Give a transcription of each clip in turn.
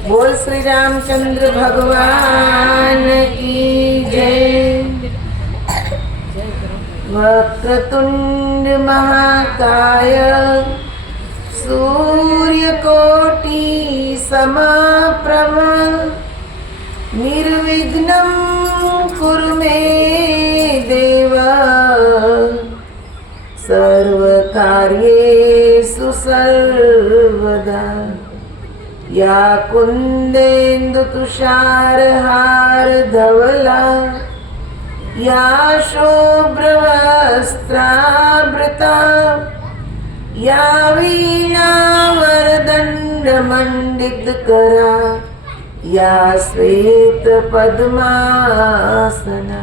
बोल श्री रामचंद्र भगवान की जय। वक्रतुंड महाकाय सूर्यकोटि समप्रभ निर्विघ्नं कुरु मे देव सर्वकार्येषु सर्वदा। या कुन्देन्दु तुषारहार धवला या शुभ्रवस्त्रावृता या वीणावरदण्डमण्डितकरा या श्वेतपद्मासना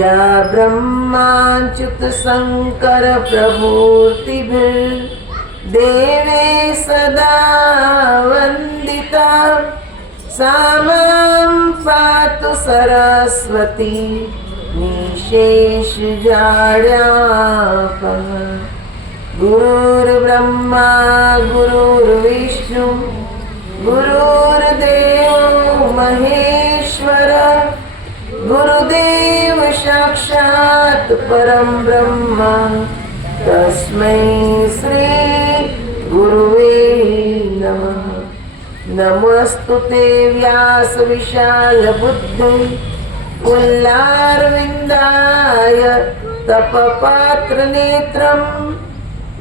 या ब्रह्माच्युतशङ्कर प्रभूतिभिर्देवे सदा वन्दिता। सा मां पातु सरस्वती निशेषजाड्यापः। गुरुर्ब्रह्मा गुरुर्विष्णु गुरुर्देवो महेश्वर गुरुदेव साक्षात् परं ब्रह्म तस्मै श्री गुरुवे नमः। नमस्तुते व्यास विशाल बुद्धि पुल्लारविन्दाय तपपात्र नेत्रं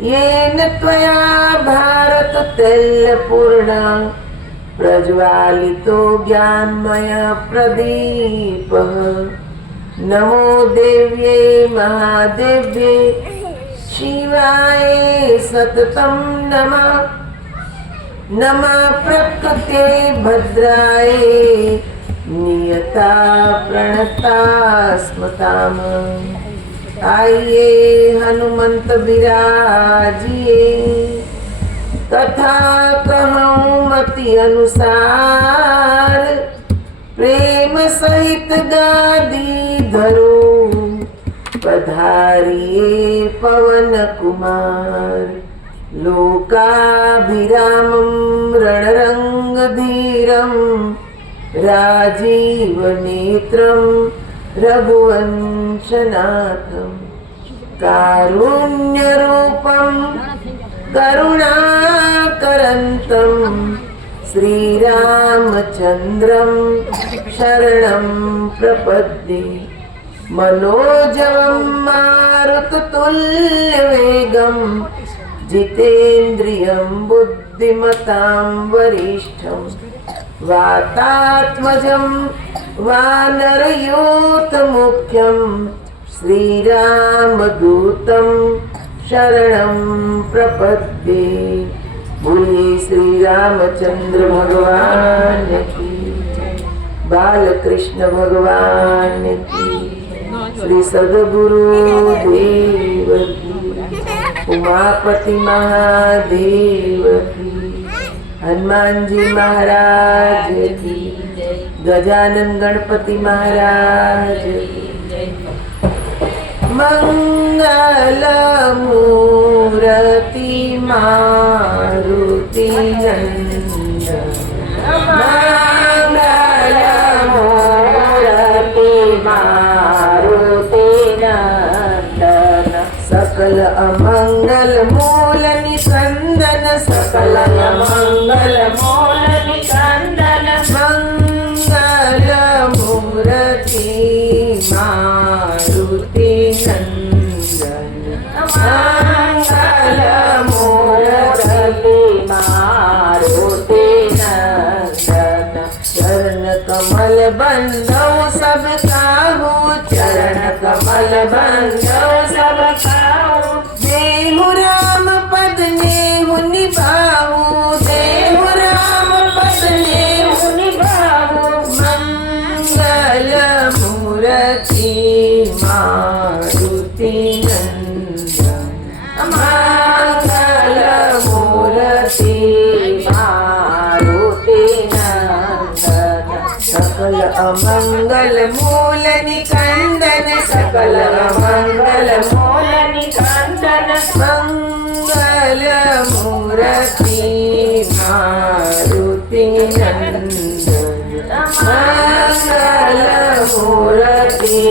येन त्वया भारत तैलपूर्ण प्रज्वालितो ज्ञानमय प्रदीपः। नमो देव्यै महादेव्यै शिवाय सततं नमः। नमः प्रकृते भद्राय नियता प्रणता स्मताम। आइए हनुमंत बिराजिए कथा कहूँ मति अनुसार। प्रेम सहित गादी धरो पधारिए पवन कुमार। लोकाभिरामं रणरंगधीरं राजीवनेत्रं रघुवंशनाथं। कारुण्यरूपं करुणाकरन्तं श्रीरामचन्द्रं शरणं प्रपद्ये। मनोजवं मारुततुल्यवेगं जितेन्द्रियं बुद्धिमतां वरिष्ठं। वातात्मजं वानरयूथमुख्यं श्रीरामदूतं शरणं प्रपद्ये। बोलिए श्री रामचंद्र भगवान की, बालकृष्ण भगवान की, श्री सद्गुरु देव की, उमापति महादेव की, हनुमान जी महाराज की, गजानन गणपति महाराज की। मंगल मूर्ति मारुति नंदन। मंगल मूर्ति मारुति नंदन। सकल अमंगल मूल निकंदन सकल अमंगल मूल निकंदन। मंगल मूर्ति मारुति नंदन। मंगल मूर्ति मारुति नंदन। चरण कमल बंदो सब काहू चरण कमल बंदो सब काहू। देहु राम पद नेहु निभाऊ देहु राम पद नेहु निभाऊ। मंगल मूर्ति मारुति नंदन। मंगल मूर्ति मारुति नंदन। सकल अमंगल मूल निकंदन सकल अमंगल मूल निकंदन। मंगल मूर्ति मारुति मारुति नंदन मंगल मूर्ति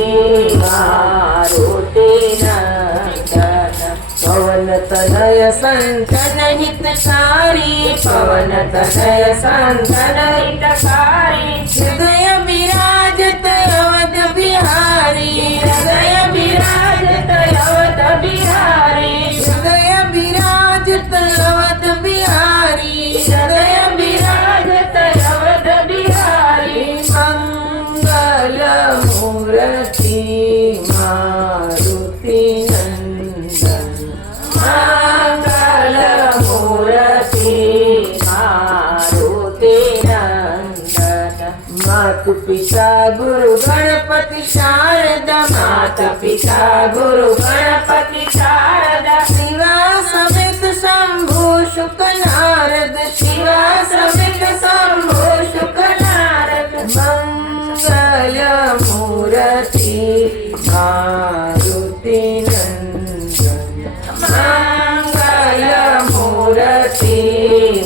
मारुति नंदन पवन तनय संतन हितकारी पवन तनय संतन हितकारी हृदय विराजत अवध बिहारी हृदय विराजत अवध बिहारी हृदय विराजत अवध बिहारी हृदय विराजत अवध बिहारी मंगल मूर्ति मारुति नंदन मंगल मूर्ति मारुति नंदन मातु पिता गुरु गणपति शारदा माता पिता गुरु गणपति शारदा शिवा समेत शंभु शुक नारद शिवा समेत शंभु शुक नारद मंगल मूर्ति मारुति नंदन मंगल मूर्ति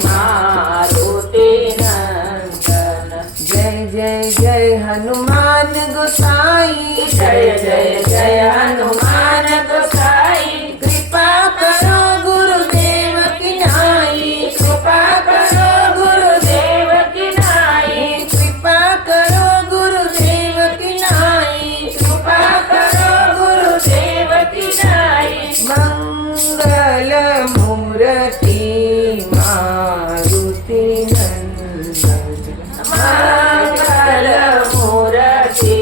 मारुति नंदन जय जय जय हनुमान गोसाई जय जय जय हनुमान गोसाई कृपा करो गुरुदेव की नाई कृपा करो गुरुदेव की नाई कृपा करो गुरुदेव की नाई कृपा करो गुरुदेव की नाई मंगल मूर्ति मारुति नंदन मंगल मूर्ति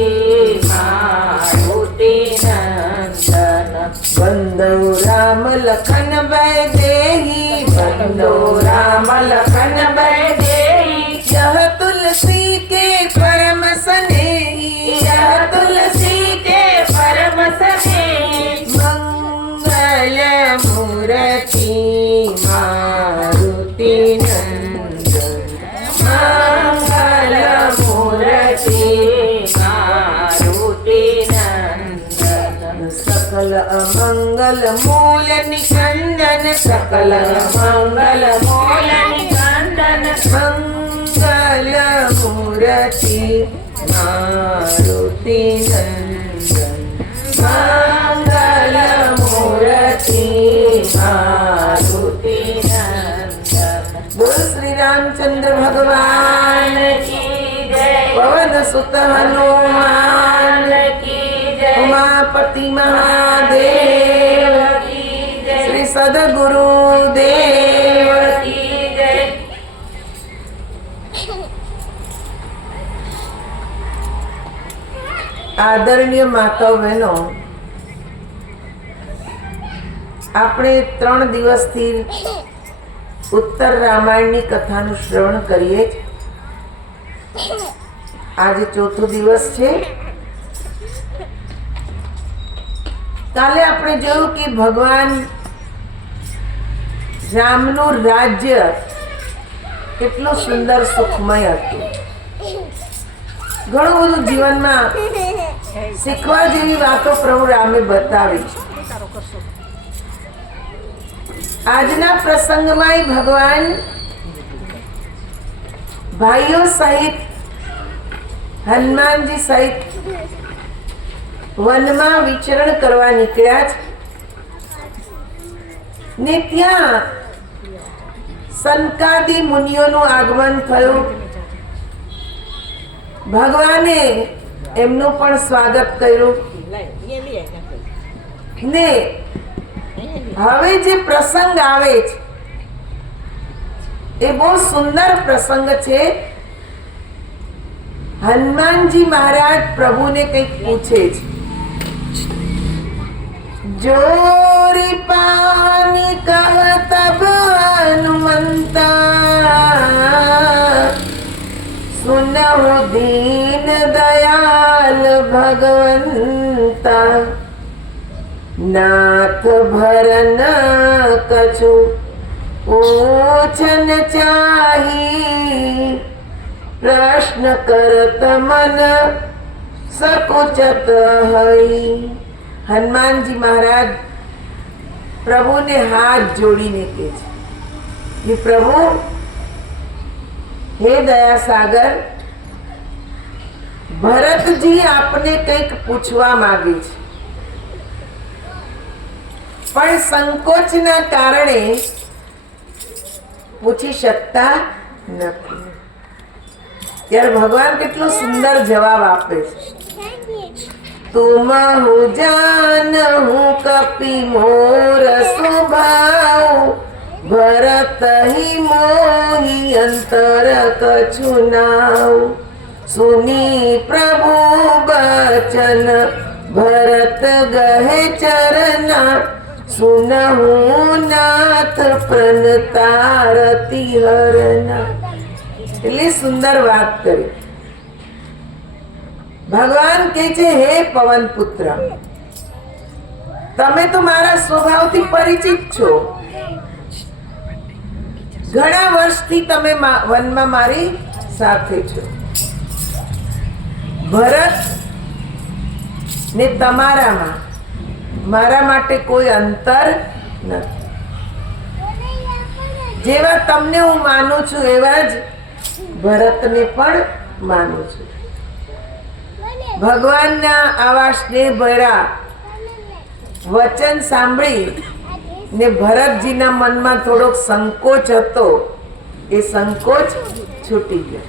मारुति नंदन बंदो राम लखन वैदेही बंदो राम लखन वैदेही यह तुलसी के परम स्नेही यह तुलसी के परम स्नेही मंगल मूर्ति मारुति नंदन मंगल मूर्ति मारुति नंदन सकल अमंगल मूल निकंदन सकल मंगल मूल निकंदन मंगल मूर्ति मारुति नंदन मंगल मूर्ति मारुति नंदन बोल श्री रामचंद्र भगवान की जय पवन सुत हनुमान की जय उमापति महादेव की जय श्री सद्गुरु देव की जय आदरणीय माताओ बहनों આપણે 3 દિવસથી ઉત્તર રામાયણની કથાનું શ્રવણ કરીએ છીએ આજે ચોથો દિવસ છે કાલે આપણે જોયું કે ભગવાન રામનું રાજ્ય કેટલું સુંદર સુખમય હતું ઘણું બધું જીવનમાં શીખવા જેવી વાતો પ્રભુ રામે બતાવી છે આજના પ્રસંગમાં ભગવાન ભાઈઓ સહિત હનુમાનજી સહિત વનમાં વિચરણ કરવા નીકળ્યા ને ત્યાં સનકાદી મુનિઓનું આગમન થયું ભગવાને એમનું પણ સ્વાગત કર્યું ને હવે જે પ્રસંગ આવે છે એ બહુ સુંદર પ્રસંગ છે હનુમાનજી મહારાજ પ્રભુને કંઈક પૂછે છે જોરી પાની કહત હનુમંતા सुनहु दीन दयाल भगवंता नाथ भरन कछु पूछन चाही प्रश्न करत मन सकुचत हई। हनुमान जी महाराज प्रभु ने हाथ जोड़ी ने कहे, प्रभु હે દયાસાગર, ભરતજી આપને કંઈક પૂછવા માંગે છે, પણ સંકોચના કારણે પૂછી શકતા નથી. ત્યારે ભગવાન કેટલો સુંદર જવાબ આપે છે. તુમ હું જાન હું કપી મોર સ્વભાવ, ભરત હિ મોહી અંતર કछु નાવ. સુની પ્રભુ બચન ભરત ગહે ચરના, સુનહું નાથ પ્રણતારતી હરના. એટલી સુંદર વાત કરી. ભગવાન કહે છે, હે પવન પુત્ર, તમે તો મારા સ્વભાવથી પરિચિત છો. ઘણા વર્ષથી તમે વનમાં મારી સાથે છો. ભરત ને તમારામાં મારા માટે કોઈ અંતર નથી. જેવા તમને હું માનું છું એવા જ ભરતને પણ માનું છું. ભગવાનના આવા સ્નેહભર્યા વચન સાંભળી ને ભરતજીના મનમાં થોડોક સંકોચ હતો. એ સંકોચ છૂટી ગયો.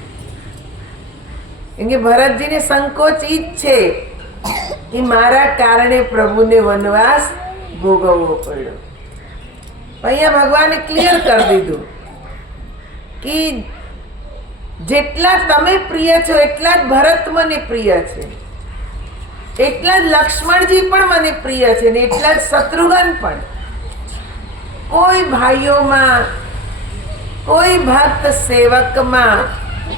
કેમ કે ભરતજીને સંકોચ ઈ જ છે કે મારા કારણે પ્રભુને વનવાસ ભોગવવો પડ્યો. અહીંયા ભગવાને ક્લિયર કરી દીધું કે જેટલા તમે પ્રિય છો એટલા જ ભરત મને પ્રિય છે, એટલા જ લક્ષ્મણજી પણ મને પ્રિય છે ને એટલા જ શત્રુઘ્ન પણ. કોઈ ભાઈઓમાં, કોઈ ભક્ત સેવકમાં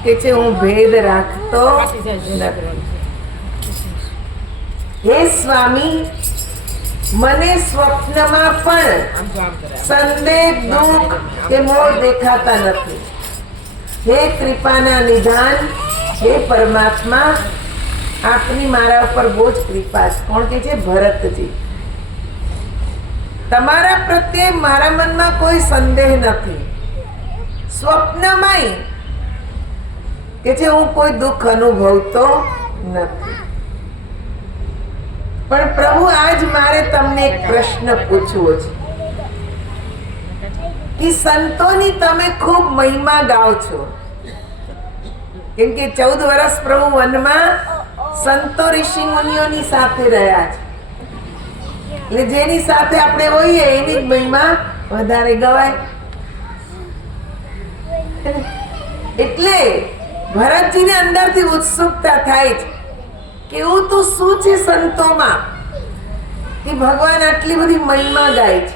કે છે હું ભેદ રાખતો નથી. હે સ્વામી, મને સ્વપ્નમાં પણ સંદેહ, દુઃખ કે મોહ દેખાતા નથી. હે કૃપાના નિધાન, હે પરમાત્મા, આપની મારા ઉપર બહુ જ કૃપા છે. કોણ કે છે? ભરતજી. તમારા પ્રત્યે મારા મનમાં કોઈ સંદેહ નથી. સ્વપ્નમાંય કે છે હું કોઈ દુઃખ અનુભવતો નથી. પણ પ્રભુ, આજ મારે તમને એક પ્રશ્ન પૂછવો છે કે સંતોની તમે ખૂબ મહિમા ગાઓ છો. કેમ કે 14 વર્ષ પ્રભુ વનમાં સંતો ઋષિ મુનિઓની સાથે રહ્યા છે. એટલે જેની સાથે આપણે હોઈએ એની જ મહિમા વધારે ગવાય. એટલે ભરતજીને અંદરથી ઉત્સુકતા થાય છે કે એવું તો શું છે સંતોમાં કે ભગવાન આટલી બધી મહિમા ગાય છે.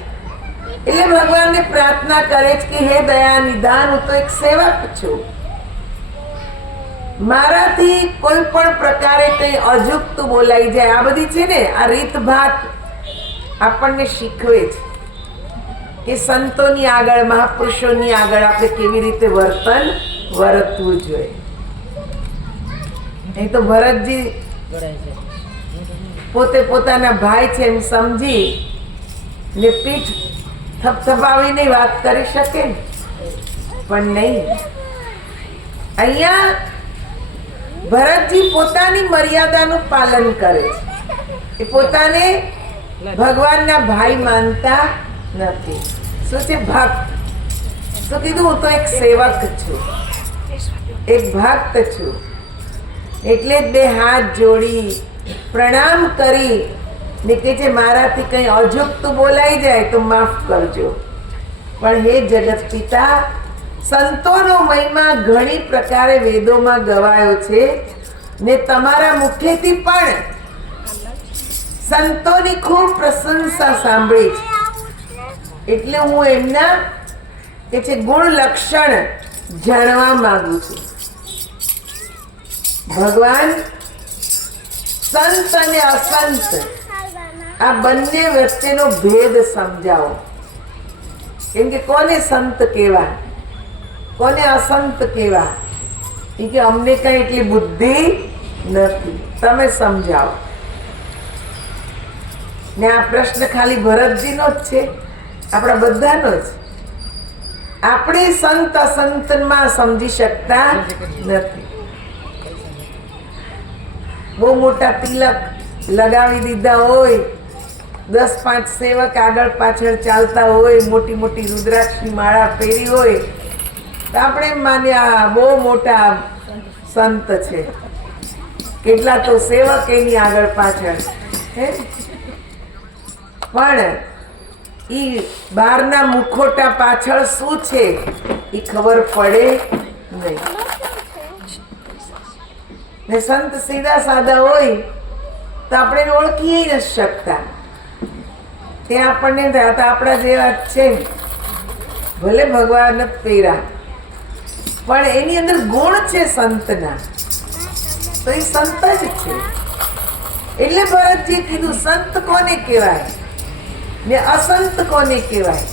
એટલે ભગવાનને પ્રાર્થના કરે છે કે હે દયા નિધાન, હું તો એક સેવક છું. મારાથી કોઈ પણ પ્રકારે કઈ અજુગતું બોલાઈ જાય. આ બધી છે ને આ રીતભાત આપણને શીખવે છે કે સંતોની આગળ, મહાપુરુષોની આગળ આપણે કેવી રીતે વર્તવું જોઈએ. નહીં તો ભરતજી પોતે પોતાના ભાઈ છે એમ સમજી ને પીઠ થપથપાવીને વાત કરી શકે, પણ નહીં. અહીંયા ભરતજી પોતાની મર્યાદાનું પાલન કરે છે. એ પોતાને ભગવાનના ભાઈ માનતા નથી. શું છે? ભક્ત. શું કીધું? હું તો એક સેવક છું, એક ભક્ત છું. એટલે જ બે હાથ જોડી પ્રણામ કરી ને કે છે મારાથી કંઈ અજુગતું બોલાઈ જાય તો માફ કરજો. પણ હે જગત પિતા, સંતોનો મહિમા ઘણી પ્રકારે વેદોમાં ગવાયો છે ને તમારા મુખેથી પણ સંતોની ખૂબ પ્રશંસા સાંભળી છે. એટલે હું એમના કે છે ગુણ લક્ષણ જાણવા માંગુ છું. ભગવાન સંત અને અસંત આ બંને વચ્ચેનો ભેદ સમજાવો. કેમ કે કોને સંત કહેવા, કોને અસંત કહેવા, એ કે અમને કઈ એટલી બુદ્ધિ નથી, તમે સમજાવો. ને આ પ્રશ્ન ખાલી ભરતજીનો જ છે, આપણા બધાનો જ. આપણે સંત અસંતમાં સમજી શકતા નથી. બહુ મોટા તિલક લગાવી દીધા હોય, 10-5 સેવક આગળ પાછળ ચાલતા હોય, મોટી મોટી રુદ્રાક્ષની માળા પહેરી હોય, તો આપણે એમ માન્યા બહુ મોટા સંત છે. કેટલા તો સેવક એની આગળ પાછળ હે, પણ ઈ બહારના મુખોટા પાછળ શું છે ઈ ખબર પડે નહીં. ને સંત સીધા સાદા હોય તો આપણે ઓળખી ન શકતા. ત્યાં આપણને થાય તો આપણા જેવા છે, ભલે ભગવાન નથી પહેર્યા, પણ એની અંદર ગુણ છે સંતના, તો એ સંત જ છે. એટલે ભરતજીએ કીધું સંત કોને કહેવાય ને અસંત કોને કહેવાય,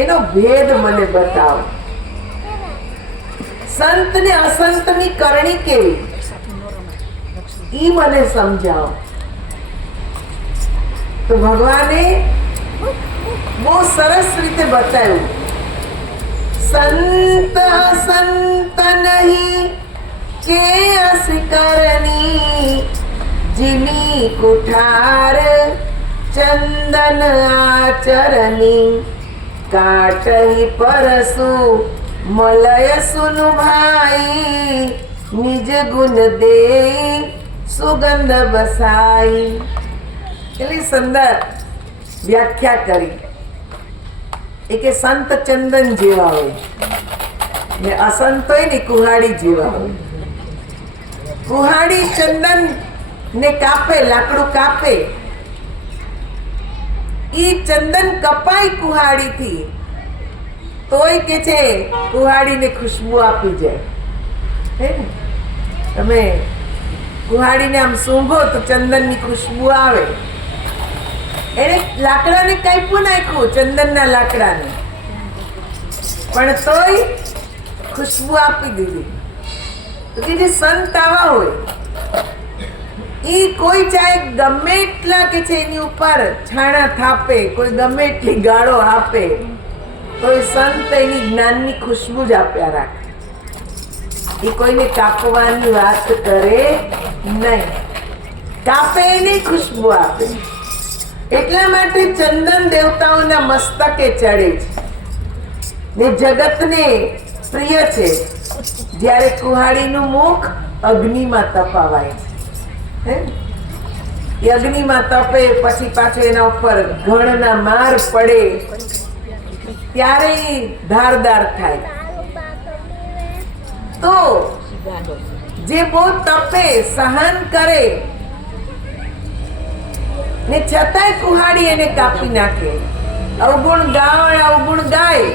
એનો ભેદ મને બતાવો. સંત ને અસંત ની કરણી કેવી ઈ મને સમજાવો. તો ભગવાને બહુ સરસ રીતે બતાવ્યું. સંત અસંત નહીં કે અસ કરણી, જીની કુઠાર ચંદન આચરણી, કાટહી પરસુ મલય સુન ભાઈ, નિજ ગુણ દે સુગંધ બસાઈ. એટલી સુંદર વ્યાખ્યા કરી. એ કે સંત ચંદન જેવા હોય ને અસંત હોય ને કુહાડી જેવા હોય. કુહાડી ચંદન ને કાપે, લાકડું કાપે, ઈ ચંદન કપાય કુહાડી થી તોય કે છે કુહાડીને ખુશ્બુ આપી જાય. હે ને, તમે કુહાડીને આમ સૂંઘો તો ચંદનની ખુશ્બુ આવે. એને લાકડાને કાપ્યું નાખ્યું, ચંદનના લાકડાને, પણ તોય ખુશ્બુ આપી દીધી. તો કે જે સંત આવા હોય, ઈ કોઈ ચાહે ગમે એટલા કે છે એની ઉપર છાણા થાપે, કોઈ ગમે એટલી ગાળો આપે, તો એ સંત એની જ્ઞાનની ખુશ્બુ જ આપ્યા રાખે. એ કોઈને કાપવાની વાત કરે નહીં, કાપે એની ખુશ્બુ આપે. એટલા માટે ચંદન દેવતાઓના મસ્તકે ચડે છે ને જગતને પ્રિય છે. જ્યારે કુહાડીનું મુખ અગ્નિમાં તપાવાય છે, એ અગ્નિમાં તપે, પછી પાછો એના ઉપર ઘણના માર પડે, ત્યારે ધારદાર થાય. તો જે બહુ તપે, સહન કરે ને છતાંય કુહાડી એને કાપી નાખે, અવગુણ ગાય,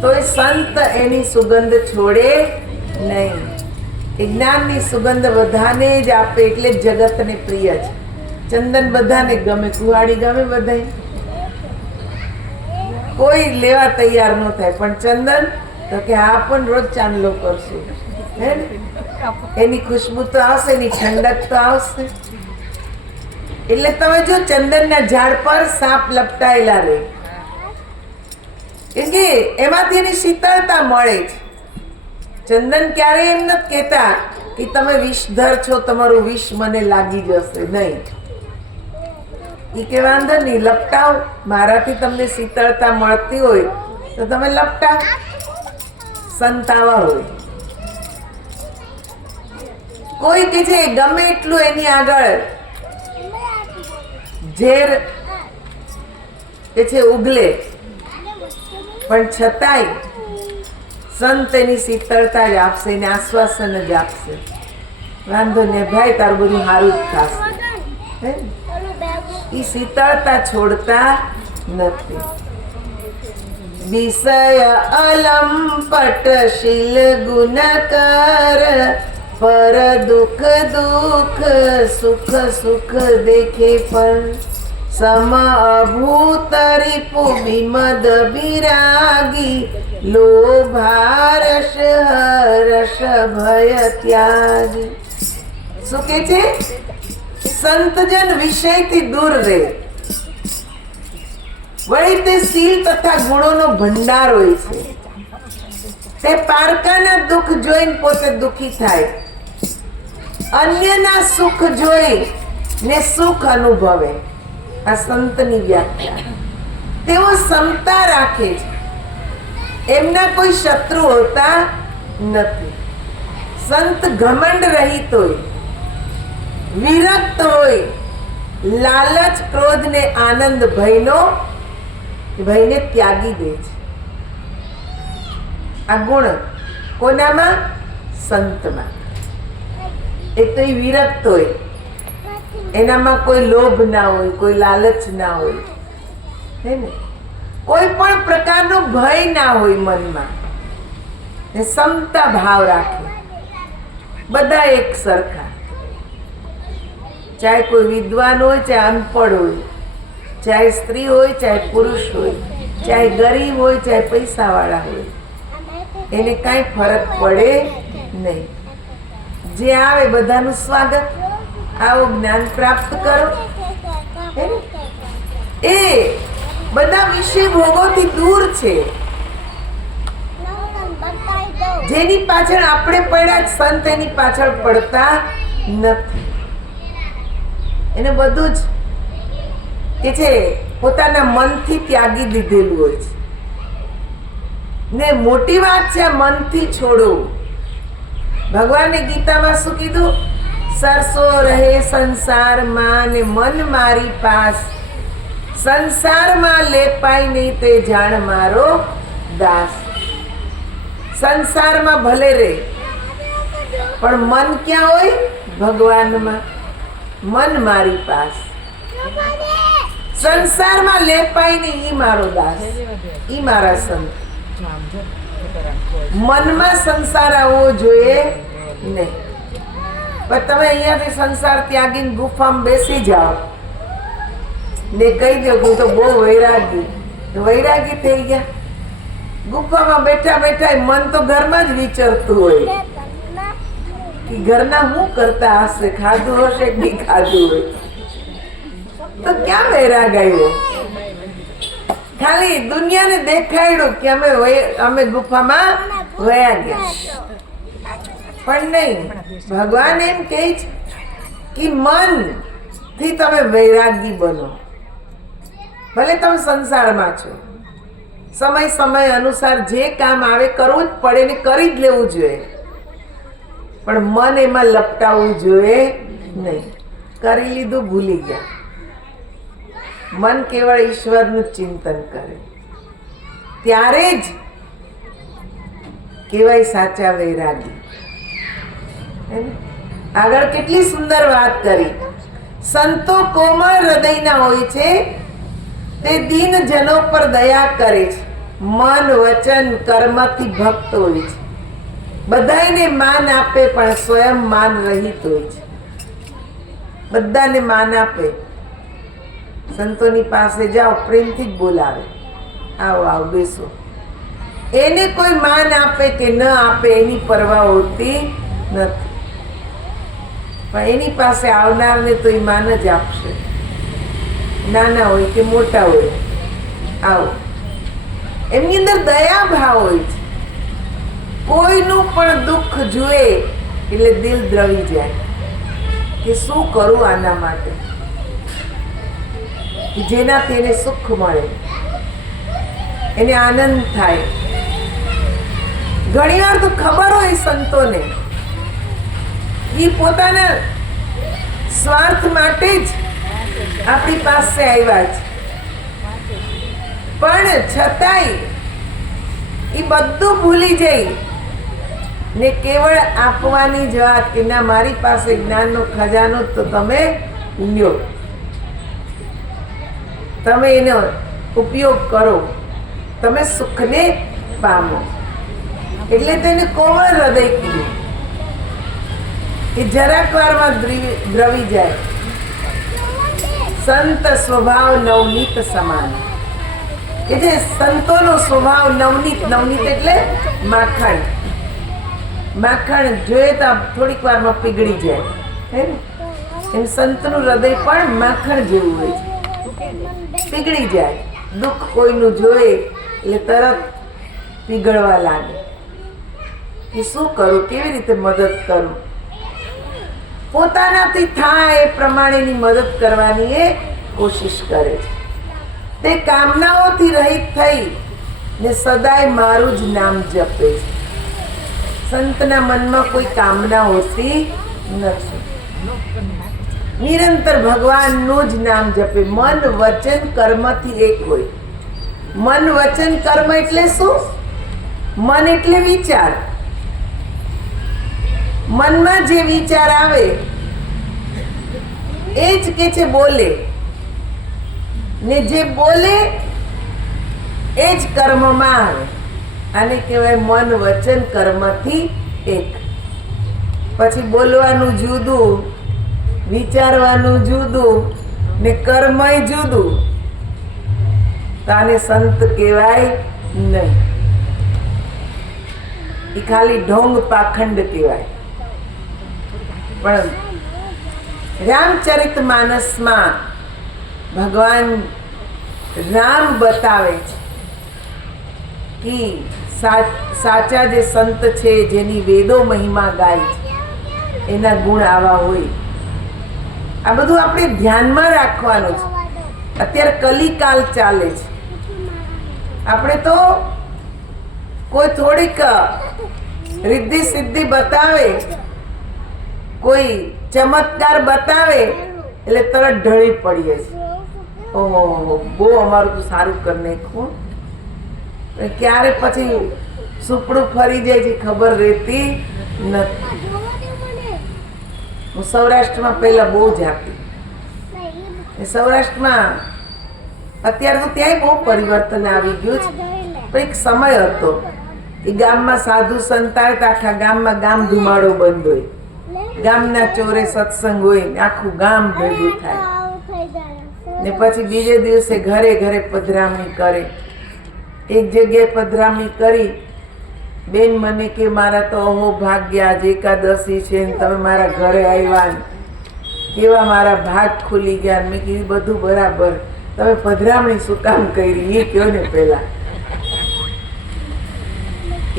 તો એ સંત એની સુગંધ છોડે નહીં. એ જ્ઞાનની સુગંધ બધાને જ આપે, એટલે જગતને પ્રિય છે. ચંદન બધાને ગમે, કુહાડી ગમે બધાય, કોઈ લેવા તૈયાર ન થાય. પણ ચંદન તો કે આ પણ રોજ ચાંદલો કરશું, હે ને, એની ખુશ્બુ તો આવશે, એની ઠંડક તો આવશે. એટલે તમે જો ચંદનના ઝાડ પર સાપ લપટાયેલા રહે, કેમ કે એમાંથી એની શીતળતા મળે છે. ચંદન ક્યારેય એમ નથી કહેતા કે તમે વિષધર છો, તમારું વિષ મને લાગી જશે, નહીં. એ કે વાંધો નહીં, લપટાવ, મારાથી તમને શીતળતા મળતી હોય તો તમે લપટાવ. સંત આવા હોય. કોઈ કે છે ગમે એટલું એની આગળ ઝેર કે છે ઉગલે, પણ છતાંય સંત એની શીતળતા જ આપશે, એને આશ્વાસન જ આપશે. વાંધો ને ભાઈ, તારું બધું સારું જ થશે. એ શીતળતા છોડતા નથી. વિષય અલંપટશીલ ગુણકાર, પર દુઃખ સુખ દેખે પર, સમ અભૂત રિપુ વિમદ વિરાગી, લોભારસ હરસ ભય ત્યાગી. શું કે છે? સંતજન વિષયથી દૂર રહે, વળી તે શીલ તથા ગુણોનો ભંડાર હોય છે. તે પારકાના દુઃખ જોઈને પોતે દુઃખી થાય, અન્યના સુખ જોઈ ને સુખ અનુભવે. આ સંતની વ્યાખ્યા. તેઓ સમતા રાખે છે, એમના કોઈ શત્રુ હોતા નથી. સંત ઘમંડ રહિત હોય, વિરક્ત હોય, લાલચ ક્રોધ ને આનંદ ભયને ત્યાગી દે છે. આ ગુણ કોનામાં? સંતમાં. એક તો એ વિરક્ત હોય, એનામાં કોઈ લોભ ના હોય, કોઈ લાલચ ના હોય, હે ને, કોઈ પણ પ્રકારનો ભય ના હોય મનમાં, ને સમતા ભાવ રાખે. બધા એક સરખા, ચાહે કોઈ વિદ્વાન હોય, ચાહે અનપઢ હોય, ચાહે સ્ત્રી હોય, ચાહે પુરુષ હોય, ચાહે ગરીબ હોય, ચાહે પૈસાવાળા હોય, એને કાંઈ ફરક પડે નહીં. જે આવે બધાનું સ્વાગત. આવો જ્ઞાન પ્રાપ્ત કરો. એ બધા વિષય ભોગોથી દૂર છે. જેની પાછળ આપણે પડ્યા, સંત એની પાછળ પડતા નથી. એને બધું જ કે છે પોતાના મનથી ત્યાગી દીધેલું હોય છે. ને મોટી વાત છે આ મનથી છોડવું. ભગવાને ગીતામાં શું કીધું? સરસો રહે સંસારમાં ને મન મારી પાસ, સંસારમાં લેપાય નહીં તે જાણ મારો દાસ. સંસારમાં ભલે રહે પણ મન ક્યાં હોય? ભગવાનમાં. મન મારી પાસ. સંસારમાં લેપાય નહીં, ઈ મારો દાસ, ઈ મારા સંત. મનમાં સંસાર આવવો જોઈએ નહીં. પણ તમે અહીંયાથી સંસાર ત્યાગીને ગુફામાં બેસી જાઓ ને કહી દો હું તો બહુ વૈરાગી થઈ ગયા. ગુફામાં બેઠા બેઠા મન તો ઘરમાં જ વિચરતું હોય કે ઘરના શું કરતા હશે, ખાધું હશે કે નહીં ખાધું હોય, તો ક્યાં વૈરાગ આવ્યો? ખાલી દુનિયાને દેખાડ્યું કે અમે ગુફામાં વયા ગયા. પણ નહીં, ભગવાન એમ કહે છે કે મન થી તમે વૈરાગી બનો. ભલે તમે સંસારમાં છો, સમય અનુસાર જે કામ આવે કરવું જ પડે ને કરી જ લેવું જોઈએ, પણ મન એમાં લપટાવવું જોઈએ નહીં. કરી લીધું, ભૂલી ગયા. મન કેવળ ઈશ્વરનું ચિંતન કરે, ત્યારે જ કહેવાય સાચા વૈરાગી. આગળ કેટલી સુંદર વાત કરી. સંતો કોમળ હૃદયના હોય છે, તે દીન જનો પર દયા કરે છે, મન વચન કર્મથી ભક્ત હોય છે. બધાને માન આપે પણ સ્વયં માન રહિત હોય છે. બધાને માન આપે. સંતોની પાસે જાઓ, પ્રેમથી જ બોલાવે, આવો આવો બેસો. એને કોઈ માન આપે કે ન આપે એની પરવા હોતી નથી, પણ એની પાસે આવનારને તો એ માન જ આપશે, નાના હોય કે મોટા હોય. આવો. એમની અંદર દયા ભાવ હોય છે. કોઈનું પણ દુઃખ જુએ એટલે દિલ દ્રવી જાય કે શું કરું આના માટે, જેનાથી એને સુખ મળે, એને આનંદ થાય. ઘણી વાર તો ખબર હોય સંતોને એ પોતાના સ્વાર્થ માટે જ આપણી પાસે આવ્યા છે, પણ છતાંય એ બધું ભૂલી જઈ ને કેવળ આપવાની જ વાત કે ના, મારી પાસે જ્ઞાનનો ખજાનો તો તમે લ્યો, તમે એનો ઉપયોગ કરો, તમે સુખને પામો. એટલે તેને કોમળ હૃદય કીધું કે જરાક વારમાં દ્રવી જાય. સંત સ્વભાવ નવનીત સમાન. કે જે સંતોનો સ્વભાવ નવનીત, નવનીત એટલે માખણ. માખણ જોઈએ તો થોડીક વારમાં પીગળી જાય, હે ને? એમ સંતનું હૃદય પણ માખણ જેવું હોય છે, પીગળી જાય. દુઃખ કોઈનું જોઈએ એટલે તરત પીગળવા લાગે. કે શું કરું, કેવી રીતે મદદ કરું. પોતાનાથી થાય એ પ્રમાણેની મદદ કરવાની એ કોશિશ કરે છે. તે કામનાઓથી રહિત થઈ ને સદાય મારું જ નામ જપે છે. સંતના મનમાં કોઈ કામના હોતી નથી. નિરંતર ભગવાનનું જ નામ જપે. મન વચન કર્મથી એક હોય. મન વચન કર્મ એટલે શું? મન એટલે વિચાર. મનમાં જે વિચાર આવે એ જ કે છે બોલે, ને જે બોલે એ જ કર્મમાં આવે. આને કહેવાય મન વચન કર્મથી એક. પછી બોલવાનું જુદું, વિચારવાનું જુદું ને કર્મય જુદું, તો આને સંત કહેવાય નહીં. એ ખાલી ઢોંગ પાખંડ કહેવાય. પણ રામચરિતમાનસમાં ભગવાન રામ બતાવે છે કે સાચા જે સંત છે, જેની વેદો મહિમા ગાય છે, એના ગુણ આવા હોય. આ બધું આપણે ધ્યાનમાં રાખવાનું છે. અત્યારે કલિકાલ ચાલે છે. આપણે તો કોઈ થોડીક રિદ્ધિ સિદ્ધિ બતાવે, કોઈ ચમત્કાર બતાવે એટલે તરત ઢળી પડીએ છીએ. ઓહો, બહુ અમારું તો સારું કરી નાખ્યું. ક્યારે પછી સુપડું ફરી જાય છે ખબર રહેતી નથી. હું સૌરાષ્ટ્રમાં પહેલા બહુ જ હતી. સૌરાષ્ટ્રમાં અત્યારે તો ત્યાંય બહુ પરિવર્તન આવી ગયું છે. પણ એક સમય હતો એ ગામમાં સાધુ સંત આવે તો આખા ગામમાં ગામ ધુમાડો બંધ હોય. ગામના ચોરે સત્સંગ હોય, આખું ગામ ભેગું થાય. ને પછી બીજે દિવસે ઘરે ઘરે પધરામણી કરે. એક જગ્યાએ પધરામણી કરી, બેન મને કે મારા તો અહો ભાગ્ય, આજ એકાદશી છે ને તમે મારા ઘરે આવ્યા ને કેવા મારા ભાગ ખુલી ગયા. મેં કીધું બધું બરાબર, તમે પધરામણી શું કામ કરી એ કહો ને પેલા.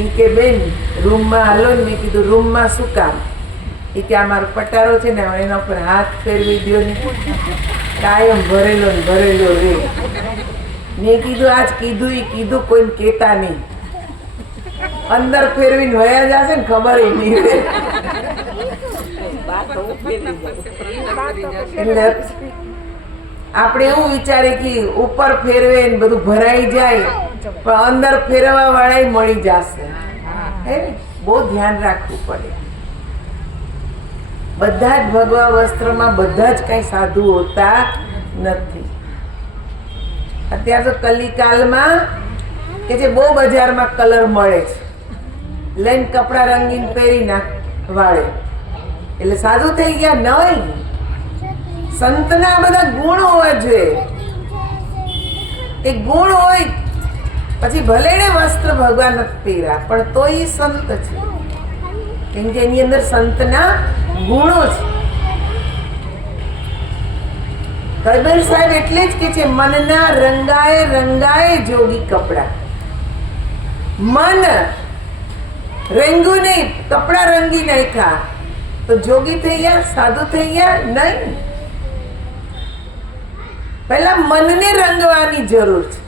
એ કે બેન રૂમમાં હાલો ને. મેં કીધું રૂમમાં શું કામ? એ કે આ મારો પટારો છે ને એના ઉપર હાથ ફેરવી દો ને, કાયમ ભરેલો ને ભરેલો રે. મેં કીધું આજ કીધું એ કીધું, કોઈને કહેતા નહીં. અંદર ફેરવીને વયા જશે ને ખબર નહીં રહે. એટલે આપણે એવું વિચારે કે ઉપર ફેરવે ને બધું ભરાઈ જાય, પણ અંદર ફેરવા વાળા મળી જશે. હે, બહુ ધ્યાન રાખવું પડે. બધા જ ભગવા વસ્ત્રમાં બધા જ કઈ સાધુ હોતા નથી. અત્યારે તો કલિકાલમાં કે જે બહુ બજારમાં કલર મળે છે, લઈને કપડા રંગીન પહેરી વાળે એટલે સાધુ થઈ ગયા. નહીં, સંતના બધા ગુણ હોવા જોઈએ. એ ગુણ હોય પછી ભલે ને વસ્ત્ર ભગવાન નથી પહેર્યા, પણ તો એ સંત છે. કેમ કે એની અંદર સંતના ગુણો છે. કબીર સાહેબ એટલે જ કે છે મનના રંગાએ રંગાએ જોગી કપડા. મન રંગું નહીં, કપડા રંગી નાખ્યા તો જોગી થઈ ગયા, સાધુ થઈ ગયા? નહીં. પહેલા મનને રંગવાની જરૂર છે.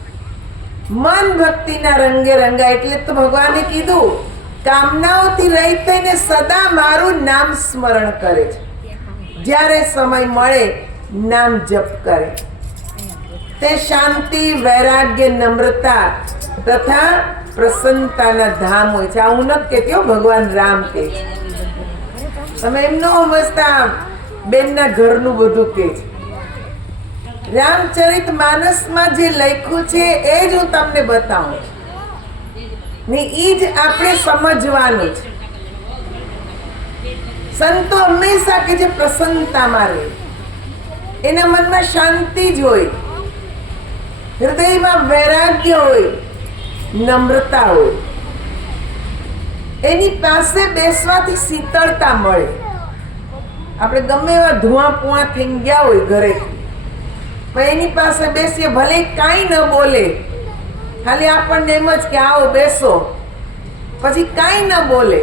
મન ભક્તિના રંગે રંગાય. એટલે તો ભગવાને કીધું કામનાઓથી રહિત થઈને સદા મારું નામ સ્મરણ કરે છે. જ્યારે સમય મળે નામ જપ કરે. તે શાંતિ, વૈરાગ્ય, નમ્રતા તથા પ્રસન્નતાના ધામ હોય છે. આ હું નથી કહેતી હો, ભગવાન રામ કહે છે. તમે એમ ન સમજતા બેનના ઘરનું બધું કહે છે. રામચરિતમાનસમાં જે લખ્યું છે એ જ હું તમને બતાવું ને એ જ આપણે સમજવાનું છે. સંતો હંમેશા કે જે પ્રસન્નતામાં રહે, એના મનમાં શાંતિ જ હોય, હૃદયમાં વૈરાગ્ય હોય, નમ્રતા હોય. એની પાસે બેસવાથી શીતળતા મળે. આપણે ગમે એવા ધુઆ પુઆ થઈ ગયા હોય ઘરેથી, પણ એની પાસે બેસીએ, ભલે કાંઈ ન બોલે, ખાલી આપણને એમ જ કે આવો બેસો, પછી કાંઈ ન બોલે,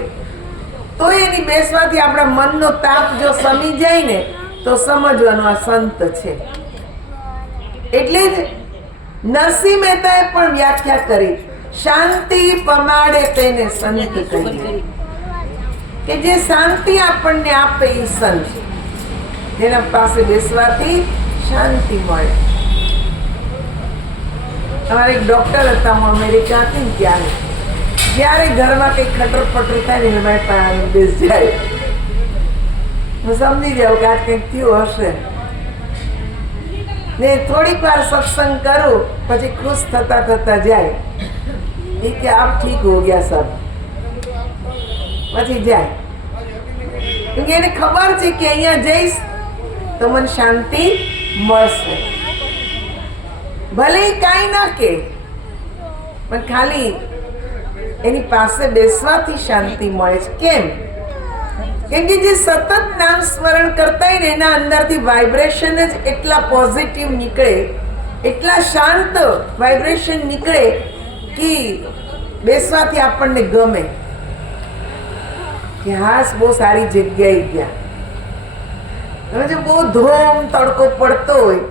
તો એની બેસવાથી આપણા મનનો તાપ જો સમી જાય ને તો સમજવાનું આ સંત છે. એટલે જ નરસિંહ મહેતાએ પણ વ્યાખ્યા કરી, શાંતિ પમાડે તેને સંત કહીએ, કે જે શાંતિ આપણને આપે એ સંત, જેના પાસે બેસવાથી શાંતિ મળે. અમારે એક ડોક્ટર હતા, હું અમેરિકા હતી ને ત્યારે, જ્યારે ઘરમાં કઈ ખટર પટર થાય ને મારી પાસે બેસ જાય, હું સમજી જાઉં કે આ કંઈક થયું હશે ને. થોડીક વાર સત્સંગ કરું પછી ખુશ થતા થતા જાય, એ કે આપ ઠીક હો ગયા સબ, પછી જાય. કેમકે એને ખબર છે કે અહીંયા જઈશ તો મને શાંતિ મળશે. ભલે કાંઈ ના કે, પણ ખાલી એની પાસે બેસવાથી શાંતિ મળે છે. કેમ? કેમ કે જે સતત નામ સ્મરણ કરતા હોય ને એના અંદરથી વાઇબ્રેશન જ એટલા પોઝિટિવ નીકળે, એટલા શાંત વાઇબ્રેશન નીકળે કે બેસવાથી આપણને ગમે કે હાસ બહુ સારી જગ્યાએ ગયા. હવે જો બહુ ધોમ તડકો પડતો હોય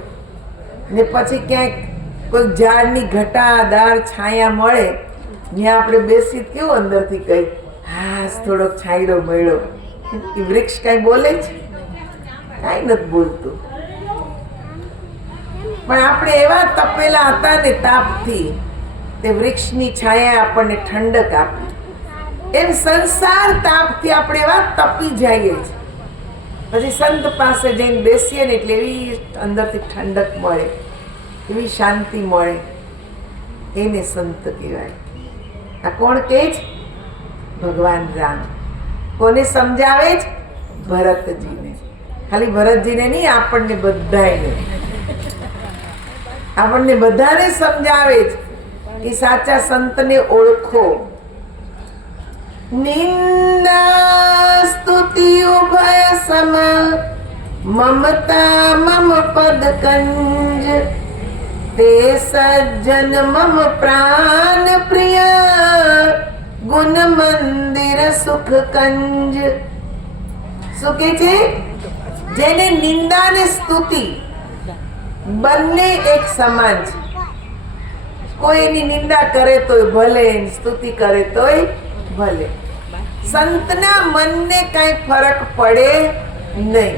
ને પછી ક્યાંક કોઈ ઝાડની ઘટાદાર છાયા મળે, ત્યાં આપણે બેસી કેવું અંદરથી કઈ હાસ થોડોક છાંયડો મળ્યો. એ વૃક્ષ કઈ બોલે છે? કઈ નથી બોલતું. પણ આપણે એવા તપેલા હતા ને તાપથી, તે વૃક્ષની છાયા આપણને ઠંડક આપી. એમ સંસાર તાપથી આપણે એવા તપી જઈએ છીએ. પછી સંત પાસે જઈને બેસીએ ને એટલે એવી અંદરથી ઠંડક મળે, એવી શાંતિ મળે. એને સંત કહેવાય. આ કોણ કહે છે? ભગવાન રામ. કોને સમજાવે છે? ભરતજીને. ખાલી ભરતજીને નહીં, આપણને બધાને, આપણને બધાને સમજાવે છે કે સાચા સંતને ઓળખો. નિંદા સ્તુતિ ઉભય સમ, મમતા મમ પદ કંજ, તે સજ્જન મમ પ્રાણ પ્રિય, ગુણ મંદિર સુખ કંજ. શું કે છે? જેને નિંદા ને સ્તુતિ બંને એક સમાન છે. કોઈ એની નિંદા કરે તોય ભલે, સ્તુતિ કરે તોય ભલે. સંતના મનને કઈ ફરક પડે નહીં.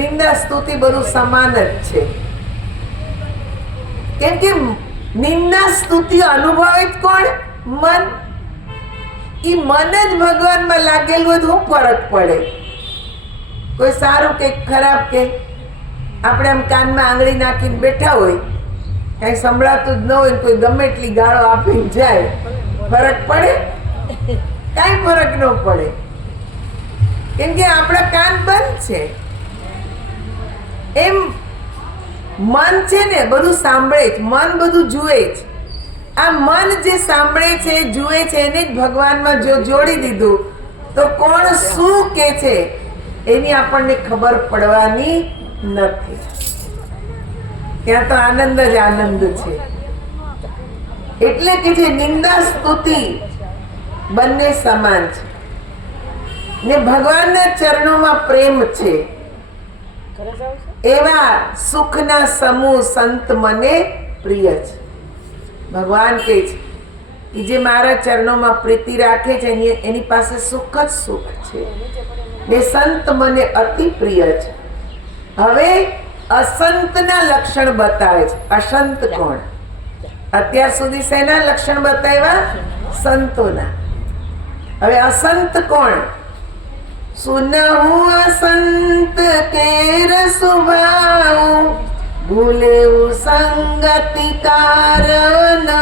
નિંદા સ્તુતિ બધું સમાન જ છે. કેમ કે નિંદા સ્તુતિ અનુભવે જ કોણ? મન. ઈ મન જ ભગવાનમાં લાગેલું હોય તો શું ફરક પડે? કોઈ સારું કે ખરાબ કે, આપણે આમ કાનમાં આંગળી નાખીને બેઠા હોય, કઈ સંભળાતું જ ન હોય, કોઈ ગમે એટલી ગાળો આપીને જાય, ફરક પડે? કઈ ફરક ન પડે. કેમ કે આપણા કાન બંધ છે. એમ મન છે ને બધું સાંભળે જ, મન બધું જુએ જ. આ મન જે સાંભળે છે, જુએ છે, એને જ ભગવાનમાં જો જોડી દીધું તો કોણ શું કે છે એની આપણને ખબર પડવાની નથી. ત્યાં તો આનંદ જ આનંદ છે. એટલે કે જે નિંદા સ્તુતિ બંને સમાન છે ને ભગવાનના ચરણોમાં પ્રેમ છે. એવા સુખના સમૂહ સંત મને પ્રિય છે. ભગવાન કહે છે કે જે મારા ચરણોમાં પ્રીતિ રાખે છે એની પાસે સુખ જ સુખ છે ને સંત મને અતિ પ્રિય છે. હવે અસંતના લક્ષણ બતાવે છે. અસંત કોણ? અત્યાર સુધી શેના લક્ષણ બતાવ્યા? સંતોના. હવે અસંત કોણ? સુનહુ અસંત કેર સુભાવ, ભૂલેવું સંગતિ કારણવતાઉ,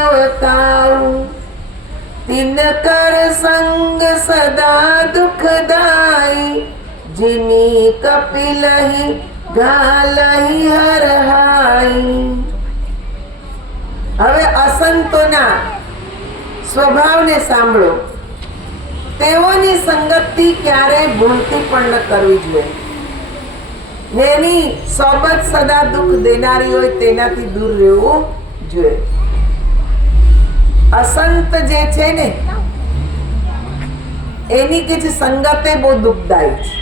તિન કર સંગ સદા દુઃખદાયી, જીની કપિલહી ગાલહી હરહાઈ. હવે અસંતોના સ્વભાવને સાંભળો. તેઓની સંગતિ ક્યારેય ભૂલથી પણ ન કરવી જોઈએ ને એની સોબત સદા દુઃખ દેનારી હોય તેનાથી દૂર રહેવું જોઈએ. અસંત જે છે ને એની કે છે સંગતે બહુ દુઃખદાયી છે.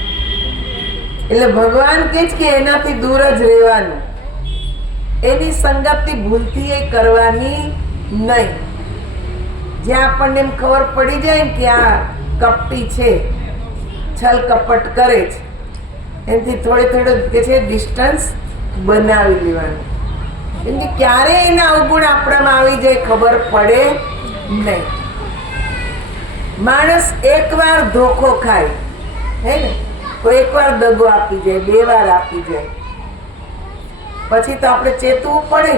એટલે ભગવાન કે છે કે એનાથી દૂર જ રહેવાનું, એની સંગતિ ભૂલથી એ કરવાની નહીં. જ્યાં આપણને એમ ખબર પડી જાય ને કે આ કપટી છે, છલ કપટ કરે છે, એનાથી થોડું કે છે ડિસ્ટન્સ બનાવી લેવાનું. કેમ કે ક્યારે એના અવગુણ આપણામાં આવી જાય ખબર પડે નહીં. માણસ એકવાર ધોખો ખાય હે ને, તો એકવાર દગો આપી જાય, 2 વાર આપી જાય, પછી તો આપણે ચેતવું પડે.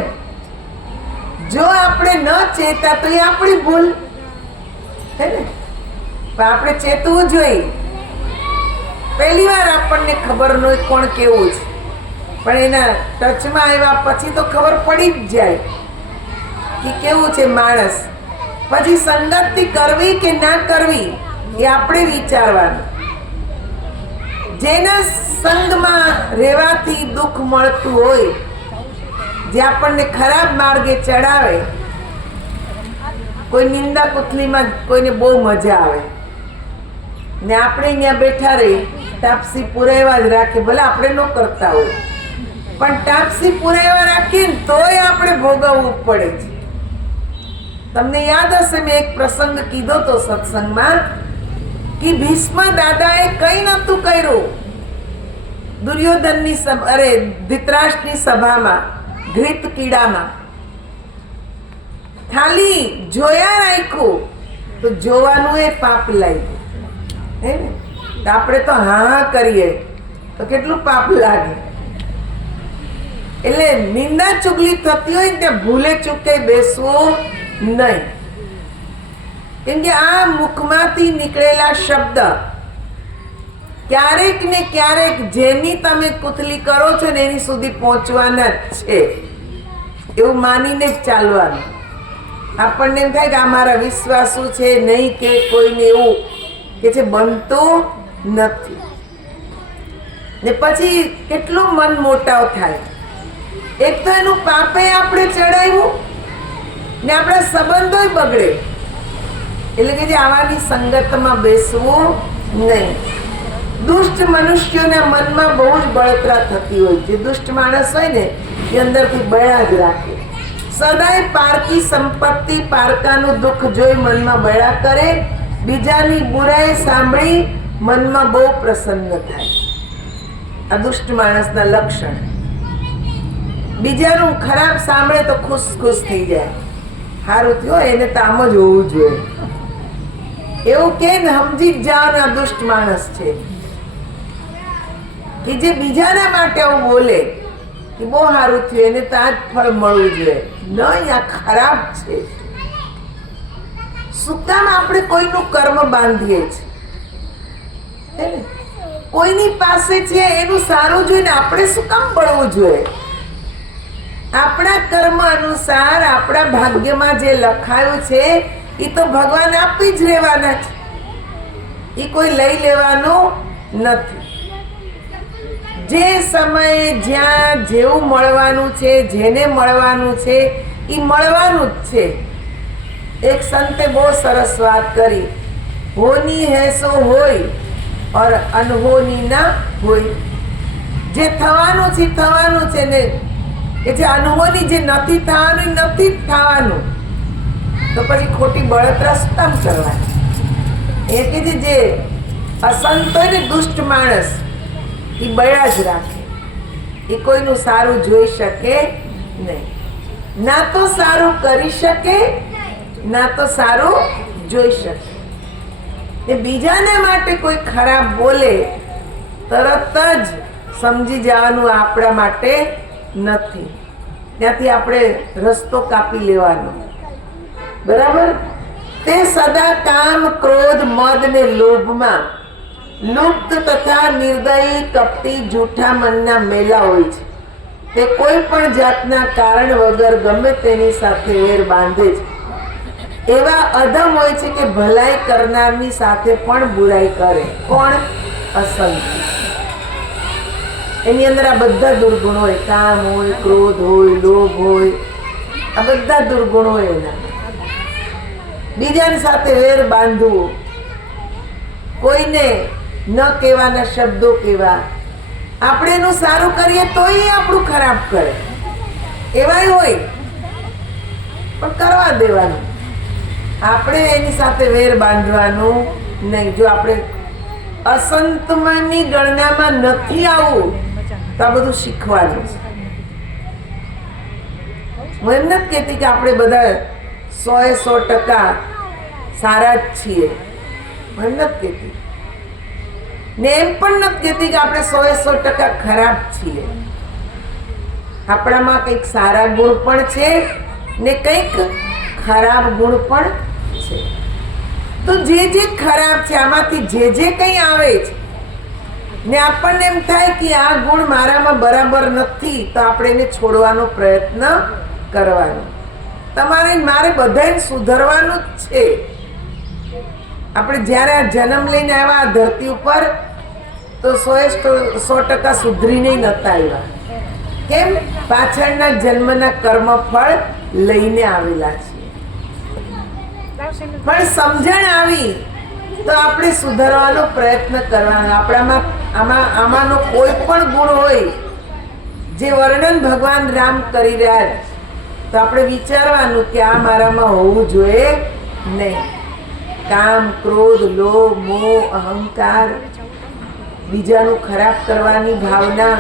જો આપણે ન ચેતા તો એ આપણી ભૂલ હે ને, પણ આપણે ચેતવું જોઈએ. પહેલી વાર આપણને ખબર ન હોય કોણ કેવું છે, પણ એના ટચમાં આવ્યા પછી તો ખબર પડી જ જાય કે કેવું છે માણસ. પછી સંગતિ કરવી કે ના કરવી એ આપણે વિચારવાનું. જેના સંગમાં રહેવાથી દુઃખ મળતું હોય, જે આપણને ખરાબ માર્ગે ચડાવે, કોઈ નિંદા કુથલીમાં કોઈને બહુ મજા આવે ને આપણે અહીંયા બેઠા રહી તાપસી પુરાવા જ રાખે, ભલે આપણે ન કરતા હોય, પણ તાપસી પુરાવા રાખીએ ને તોય આપણે ભોગવવું પડે છે. તમને યાદ હશે મેં એક પ્રસંગ કીધો તો સત્સંગમાં કે ભીષ્મ દાદાએ કઈ નતું કર્યું. દુર્યોધનની ધૃતરાષ્ટ્રની સભામાં, ઘૃત કીડામાં ખાલી જોયા રાખ્યું તો જોવાનું એ પાપ લાગ્યું હે ને. આપણે તો હા કરીએ તો કેટલું પાપ લાગે. એટલે નિંદા ચુગલી થતી હોય ત્યાં ભૂલે ચૂકે બેસવું નહીં. કેમ કે આ મુખમાંથી નીકળેલા શબ્દ ક્યારેક ને ક્યારેક જેની તમે કુથલી કરો છો ને એની સુધી પહોંચવાના જ છે, એવું માનીને જ ચાલવાનું. આપણને એમ થાય કે આ મારા વિશ્વાસુ છે નહીં, કે કોઈને એવું કે છે બનતું નથી. ને પછી કેટલું મન મોટાવ થાય. એક તો એનું પાપે આપણે ચડાવ્યું ને આપણા સંબંધો બગડે. એટલે કે જે આવાની સંગતમાં બેસવું નહીં. દુષ્ટ મનુષ્યોના મનમાં બહુ જ બળતરા થતી હોય. જે દુષ્ટ માણસ હોય ને એ અંદરથી બળા જ રાખે. સદાય પારકી સંપત્તિ, પારકાનું દુઃખ જોઈ મનમાં બળા કરે. બીજાની બુરાઈ સાંભળી મનમાં બહુ પ્રસન્ન થાય. આ દુષ્ટ માણસના લક્ષણ. બીજાનું ખરાબ સાંભળે તો ખુશ ખુશ થઈ જાય, સારું થયો એને તો આમ જ હોવું જોઈએ, એવું કે સમજી જ જાઓ ને આ દુષ્ટ માણસ છે. કે જે બીજાના માટે આવું બોલે કે બહુ સારું થયું, એને તો આ જ ફળ મળવું જોઈએ, નહીં આ ખરાબ છે. શું કામ આપણે કોઈનું કર્મ બાંધીએ છીએ? કોઈની પાસે છે એનું સારું જોઈને આપણે શું કામ બળવું જોઈએ? આપણા કર્મ અનુસાર આપણા ભાગ્યમાં જે લખાયું છે એ તો ભગવાન આપી જ રહેવાના છે, એ કોઈ લઈ લેવાનું નથી. જે સમયે જ્યાં જેવું મળવાનું છે, જેને મળવાનું છે એ મળવાનું જ છે. એક સંતે બહુ સરસ વાત કરી, હોની હે સો હોય और અનહોની ના હોય. જે થવાનું છે થવાનું છે ને, કે જે અનહોની જે નથી થવાનું નથી જ થવાનું, તો પછી ખોટી બળતરા શું કામ કરવાની? એ કે જે અસંત હોય ને દુષ્ટ માણસ એ બળા જ રાખે, એ કોઈનું સારું જોઈ શકે નહીં. ના તો સારું કરી શકે, ના તો સારું જોઈ શકે. એ બીજાને માટે કોઈ ખરાબ બોલે તરત જ સમજી જવાનું આપણા માટે નથી, ત્યાંથી આપણે રસ્તો કાપી લેવાનો. બરાબર? તે સદા કામ, ક્રોધ, મદ ને લોભમાં લુપ્ત તથા નિર્દયી, કપટી, જૂઠા મનના મેલા હોય છે. તે કોઈ પણ જાતના કારણ વગર ગમે તેની સાથે વેર બાંધે છે. એવા અધમ હોય છે કે ભલાઈ કરનારની સાથે પણ બુરાઈ કરે. કોણ? અસંત. એની અંદર આ બધા દુર્ગુણો હોય, કામ હોય, ક્રોધ હોય, લોભ હોય, આ બધા દુર્ગુણો એના. બીજાની સાથે વેર બાંધવું કોઈને ન કહેવાના શબ્દો કહેવા, આપણે એનું સારું કરીએ તોય આપણું ખરાબ કરે, એવાય હોય, પણ કરવા દેવાનું. આપણે એની સાથે વેર બાંધવાનું નહીં. જો આપણે અસંતની ગણનામાં નથી આવવું તો આ બધું શીખવાનું છે. હું એમ નથી કહેતી કે આપણે બધા 100% સારા જ છીએ, હું એમ નથી કહેતી, ને એમ પણ નથી કહેતી કે આપણે 100% ખરાબ છીએ. આપણામાં કંઈક સારા ગુણ પણ છે ને કંઈક ખરાબ ગુણ પણ છે. તો જે ખરાબ છે આમાંથી જે કંઈ આવે છે ને આપણને એમ થાય કે આ ગુણ મારામાં બરાબર નથી, તો આપણે એને છોડવાનો પ્રયત્ન કરવાનો. તમારે મારે બધાને સુધરવાનું જ છે. આપણે જ્યારે આ જન્મ લઈને આવ્યા આ ધરતી ઉપર તો 100% સુધરીને નતા આવ્યા. કેમ? પાછળના જન્મના કર્મફળ લઈને આવેલા છે. પણ સમજણ આવી તો આપણે સુધારવાનો પ્રયત્ન કરવાનો. આપણામાં આમાંનો કોઈ પણ ગુણ હોય જે વર્ણન ભગવાન રામ કરી રહ્યા છે, તો આપણે વિચારવાનું કે આ મારામાં હોવું જોઈએ નહીં. કામ, ક્રોધ, લોભ, મોહ, અહંકાર, બીજાનું ખરાબ કરવાની ભાવના,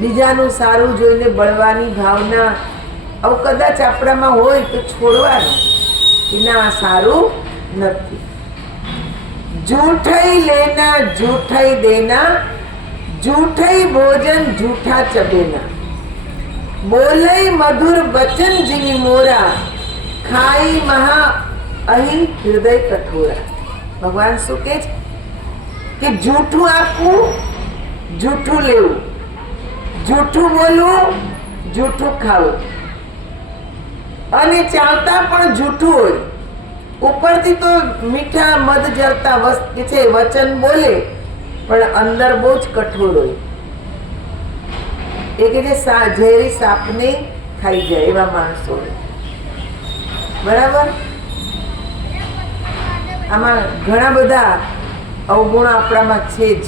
બીજાનું સારું જોઈને બળવાની ભાવના, આવું કદાચ આપણામાં હોય તો છોડવાનું કે ના, સારું નથી. જૂઠઈ લેના જૂઠઈ દેના, જૂઠઈ ભોજન જૂઠા ચબેના, બોલઈ મધુર વચન જીવી મોરા, ખાઈ મહા અહીં હૃદય કઠોરા. ભગવાન શું કહે છે કે જૂઠું આપવું, જૂઠું લેવું, જૂઠું બોલવું, જૂઠું ખાવું, અને ચાલતા પણ જૂઠું હોય. ઉપરથી તો મીઠા મધ જરતા વચન બોલે, પણ અંદર બહુ જ કઠોર હોય. એ કે જે ઝેરી સાપને ખાઈ જાય એવા માણસો હોય. બરાબર? આમાં ઘણા બધા અવગુણો આપણામાં છે જ,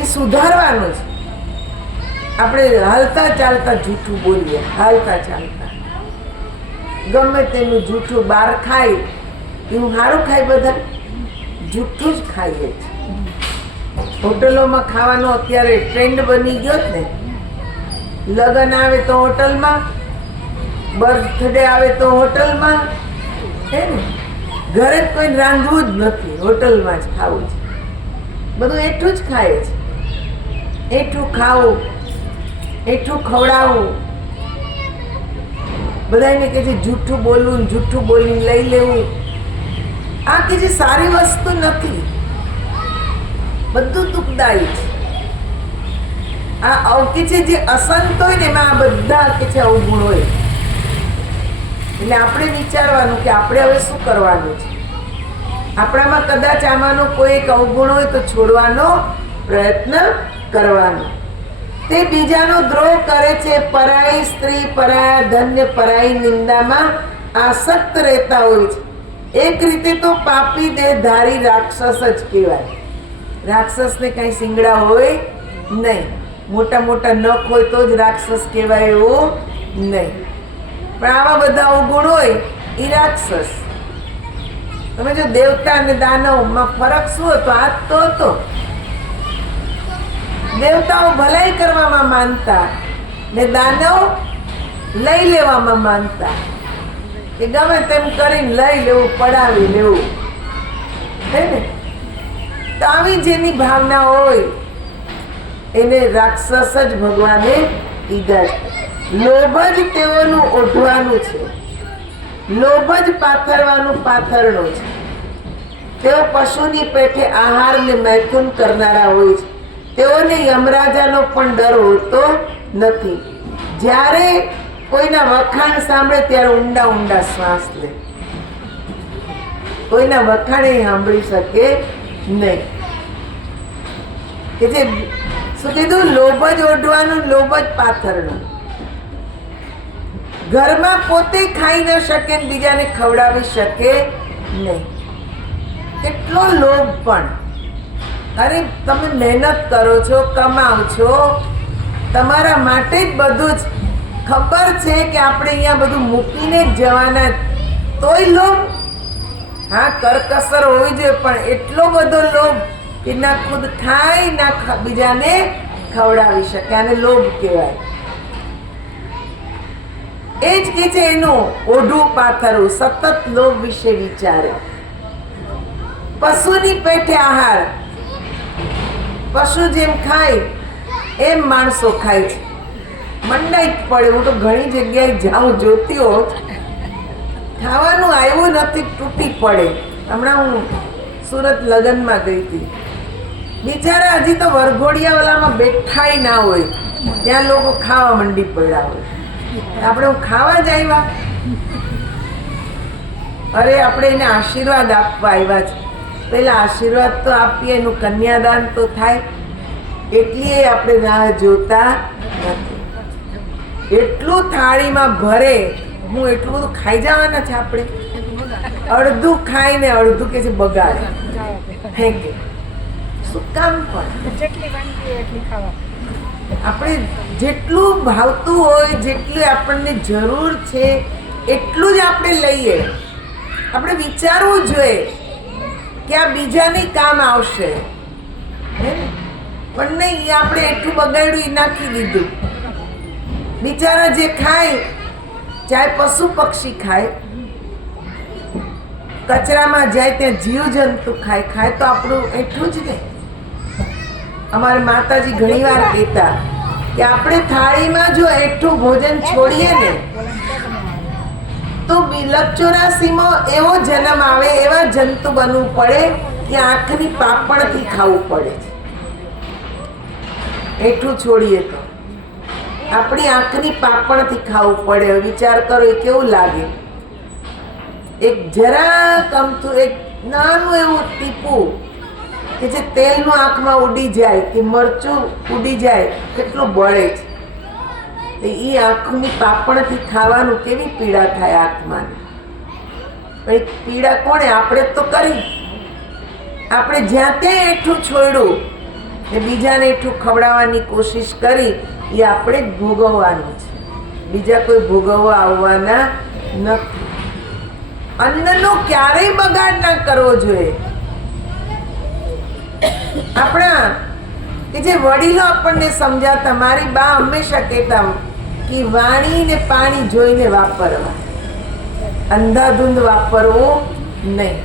એ સુધારવાનું છે. આપણે હાલતા ચાલતા જૂઠું બોલીએ, હાલતા ચાલતા ગમે તેનું જૂઠું બહાર ખાય એવું સારું ખાય, બધા જૂઠું જ ખાઈએ છે. હોટલોમાં ખાવાનો અત્યારે ટ્રેન્ડ બની ગયો જ ને. લગ્ન આવે તો હોટલમાં, બર્થડે આવે તો હોટલમાં, હે ને? ઘરે જ કોઈ રાંધવું જ નથી, હોટલમાં જ ખાવું છે. બધું એઠું જ ખાય છે. એઠું ખાવું, એઠું ખવડાવવું. બધાને કે છે જૂઠું બોલવું, જૂઠું બોલીને લઈ લેવું. આ કે જે સારી વસ્તુ નથી, બધું દુઃખદાયી છે. આ કે છે જે અસંત હોય ને એમાં આ બધા કે છે અવગુણ હોય. એટલે આપણે વિચારવાનું કે આપણે હવે શું કરવાનું છે. આપણામાં કદાચ આમાંનો કોઈ એક અવગુણ હોય તો છોડવાનો પ્રયત્ન કરવાનો. તે બીજાનો દ્રોહ કરે છે, પરાઈ સ્ત્રી, પરાયા ધન્ય, પરાઈ નિંદામાં આસક્ત રહેતા હોય છે. એક રીતે તો પાપી દેહધારી રાક્ષસ જ કહેવાય. રાક્ષસને કઈ શિંગડા હોય નહીં, મોટા મોટા નખ હોય તો જ રાક્ષસ કહેવાય એવું નહીં. પણ આવા બધા અવગુણ હોય એ રાક્ષસ. તમે જો દેવતા અને દાનવમાં ફરક શું હતો? આ તો હતો. દેવતાઓ ભલાઈ કરવામાં માનતા ને દાનવ લઈ લેવામાં માનતા, કે ગમે તેમ કરીને લઈ લેવું, પડાવી લેવું, હે ને? તો આવી જેની ભાવના હોય એને રાક્ષસ જ ભગવાને કીધા છે. લોભ જ તેઓનું ઓઢવાનું છે, લોભ જ પાથરવાનું પાથરનું છે. તેઓ પશુની પેઠે આહારને મૈથુન કરનારા હોય છે. તેઓને યમરાજાનો પણ ડર હોતો નથી. જ્યારે કોઈના વખાણ સાંભળે ત્યારે ઊંડા ઊંડા શ્વાસ લે. કોઈના વખાણ એ સાંભળી શકે નહીં. કે જે શું કીધું? લોભ જ ઓઢવાનું, લોભ જ પાથરનું. ઘરમાં પોતે ખાઈ ન શકે ને બીજાને ખવડાવી શકે નહીં. કેટલો લોભ પણ. અરે તમે મહેનત કરો છો, કમાવ છો, તમારા માટે જ બધું જ. ખબર છે કે આપણે અહીંયા બધું મૂકીને જ જવાના, તોય લોભ. હા, કરકસર હોવી જોઈએ, પણ એટલો બધો લોભ કે ના ખુદ ખાય ના બીજાને ખવડાવી શકે. આને લોભ કહેવાય. એ જ કે છે એનું ઓઢું પાથરવું, સતત લોભ વિશે વિચારે. પશુની પેટે આહાર, પશુ જેમ ખાય એમ માણસો ખાય છે. મંડાઈ જ પડે. હું તો ઘણી જગ્યાએ જાઉં, જોતી હોત, ખાવાનું આવ્યું નથી, તૂટી પડે. હમણાં હું સુરત લગ્નમાં ગઈ હતી, બિચારા હજી તો વરઘોડિયા વાલામાં બેઠાય ના હોય, ત્યાં લોકો ખાવા મંડી પડ્યા હોય. આપણે હું ખાવા જ આવ્યા? અરે આપણે એને આશીર્વાદ આપવા આવ્યા છે. પેલા આશીર્વાદ તો આપીએ, એનું કન્યાદાન તો થાય, એટલી આપણે રાહ જોતા નથી. એટલું થાળીમાં ભરે, હું એટલું બધું ખાઈ જવાના છે આપણે? અડધું ખાઈને અડધું કે છે બગાડે, ફેંકે. શું કામ? પણ આપણે જેટલું ભાવતું હોય, જેટલું આપણને જરૂર છે એટલું જ આપણે લઈએ. આપણે વિચારવું જોઈએ કે આ બીજાને કામ આવશે, પણ નહીં, આપણે એટલું બગાડ્યું, એ નાખી દીધું. બિચારા જે ખાય, ચાહે પશુ પક્ષી ખાય, કચરામાં જાય ત્યાં જીવજંતુ ખાય, ખાય તો આપણું એટલું જ ને. અમારા માતાજી ઘણીવાર કહેતા કે આપણે થાળીમાં જો એટલું ભોજન છોડીએ ને તો 84 એવો જન્મ આવે, એવા જંતુ બનવું પડે કે આંખની પાપણથી ખાવું પડે છે. એટલું છોડીએ તો આપણી આંખની પાપણથી ખાવું પડે. વિચાર કરો, એ કેવું લાગે. એક જરાક અમથું, એક નાનું એવું ટીપું કે જે તેલનું આંખમાં ઉડી જાય, કે મરચું ઉડી જાય, કેટલું બળે છે. એ આંખની પાપણથી ખાવાનું કેવી પીડા થાય આત્માને. પીડા કોણે? આપણે તો કરી. આપણે જ્યાં ત્યાં એઠું છોડ્યું ને બીજાને એઠું ખવડાવવાની કોશિશ કરી, એ આપણે જ ભોગવવાનું છે. બીજા કોઈ ભોગવવા આવવાના નથી. અન્નનો ક્યારેય બગાડ ના કરવો જોઈએ. આપણા કે જે વડીલો આપણને સમજાતા, મારી બા હંમેશા કહેતા કે વાણી ને પાણી જોઈને વાપરવા, અંધાધૂંધ વાપરવું નહીં.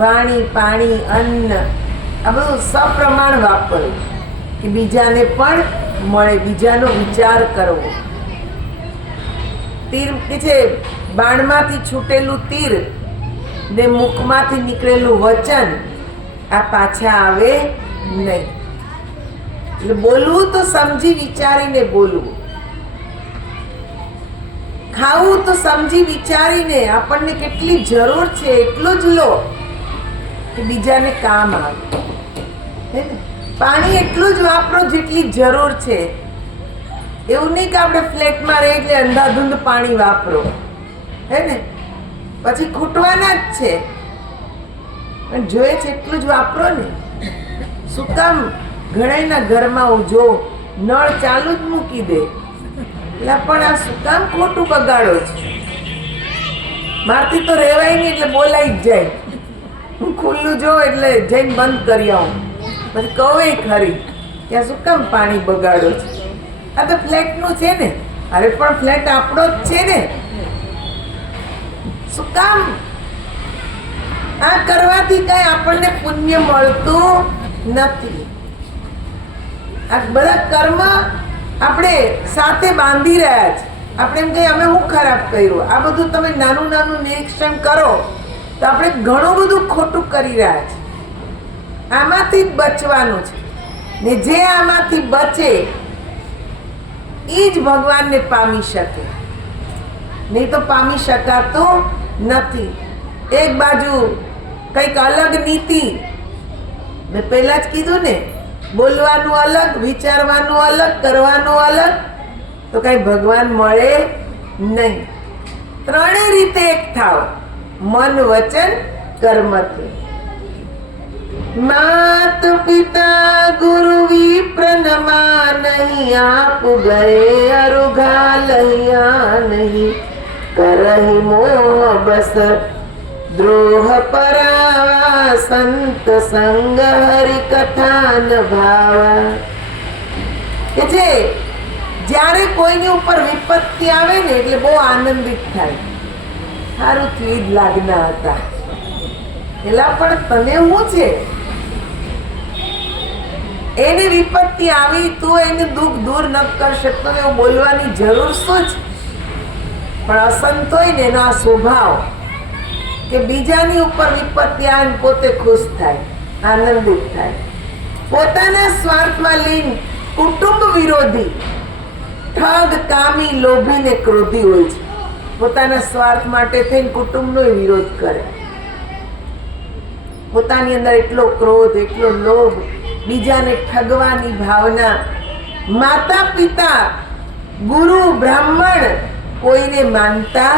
વાણી, પાણી, અન્ન આ બધું સપ્રમાણ વાપરવું, કે બીજાને પણ મળે, બીજાનો વિચાર કરવો. તીર કે છે, બાણમાંથી છૂટેલું તીર ને મુખમાંથી નીકળેલું વચન આ પાછા આવે નહીં. એટલે બોલવું તો સમજી વિચારીને બોલવું, ખાવું તો સમજી વિચારીને, આપણને કેટલી જરૂર છે એટલું જ લો કે બીજાને કામ આવે. પાણી એટલું જ વાપરો જેટલી જરૂર છે. એવું નહીં કે આપણે ફ્લેટમાં રહે એટલે અંધાધૂંધ પાણી વાપરો, હે ને, પછી ખૂટવાના જ છે. પણ જોઈએ છે એટલું જ વાપરો ને. શું કામ? ઘણાના ઘરમાં હું જો નળ ચાલુ જ મૂકી દે, એટલે પણ આ શું કામ ખોટું બગાડો છે? મારથી તો રહેવાય નહીં, એટલે બોલાઈ જ જાય. હું ખુલ્લું જોઉં એટલે જઈને બંધ કરી આવું, પછી કહું ખરી ત્યાં શું કામ પાણી બગાડો છે? આ તો ફ્લેટનું છે ને. અરે પણ ફ્લેટ આપણો જ છે ને. શું કામ? આ કરવાથી કઈ આપણને પુણ્ય મળતું નથી. આ બધા કર્મ આપણે સાથે બાંધી રહ્યા છે. આપણે એમ કહીએ અમે શું ખરાબ કર્યું? આ બધું તમે નાનું નાનું નિરીક્ષણ કરો તો આપણે ઘણું બધું ખોટું કરી રહ્યા છે. આમાંથી જ બચવાનું છે ને. જે આમાંથી બચે એ જ ભગવાનને પામી શકે, નહીં તો પામી શકાતું નથી. એક બાજુ કંઈક અલગ નીતિ, મેં પહેલા જ કીધું ને, બોલવાનું અલગ, વિચારવાનું અલગ, કરવાનું અલગ, તો કઈ ભગવાન મળે નહીં. ત્રણેય રીતે એક થાવ, મન, વચન કર્મથી. मात पिता गुरु विप्रनमा नहीं आप गए अरुघा लहिया नहीं करहि मोह बस द्रोह परावा संत संग हरि कथा न भावा. કે છે જ્યારે કોઈની ઉપર વિપત્તિ આવે ને એટલે બહુ આનંદિત થાય. સારું થયું ઈ જ લાગના હતા. એલા પણ તને શું છે? એની વિપત્તિ આવી, તું એનું દુઃખ દૂર ન કરી શકતો, એવું બોલવાની જરૂર શું છે? પણ અસંત હોય ને એનો આ સ્વભાવ કે બીજાની ઉપર વિપત્તિ આવે ને પોતે ખુશ થાય, આનંદિત થાય. પોતાના સ્વાર્થમાં લીન, કુટુંબ વિરોધી, ઠગ, કામી, લોભી ને ક્રોધી હોય છે. પોતાના સ્વાર્થ માટે થઈને કુટુંબનો વિરોધ કરે. પોતાની અંદર એટલો ક્રોધ, એટલો લોભ, બીજાને ઠગવાની ભાવના. માતા પિતા, ગુરુ, બ્રાહ્મણ કોઈને માનતા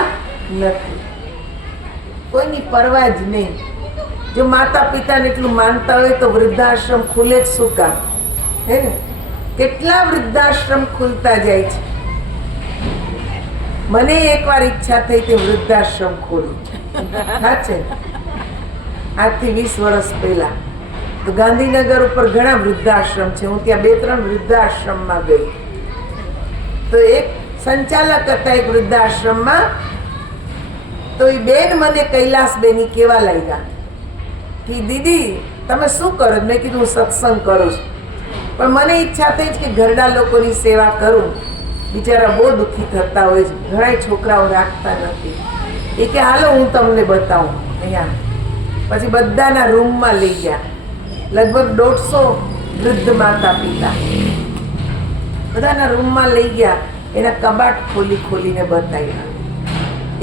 નથી, કોઈની પરવા જ નહીં. જો માતા પિતાને એટલું માનતા હોય તો વૃદ્ધાશ્રમ ખુલે જ શું કામ? હે ને? કેટલા વૃદ્ધાશ્રમ ખુલતા જાય છે. મને એકવાર ઈચ્છા થઈ તે વૃદ્ધાશ્રમ ખોલું. સાચે આજથી 20 વર્ષ પહેલા તો ગાંધીનગર ઉપર ઘણા વૃદ્ધાશ્રમ છે. હું ત્યાં 2-3 વૃદ્ધાશ્રમમાં ગઈ. તો એક સંચાલક હતા એક વૃદ્ધાશ્રમમાં. તો એ બેન મને કૈલાસબેની કેવા લાગ્યા કે દીદી તમે શું કરો? મેં કીધું હું સત્સંગ કરું છું, પણ મને ઈચ્છા થઈ કે ઘરડા લોકોની સેવા કરું. બિચારા બહુ દુઃખી થતા હોય છે, ઘણા છોકરાઓ રાખતા નથી. એ કે હાલો હું તમને બતાવું અહીંયા. પછી બધાના રૂમમાં લઈ ગયા. લગભગ 150 વૃદ્ધ માતા પિતા બધાના રૂમમાં લઈ ગયા. એના કબાટ ખોલીને બતાવ્યા.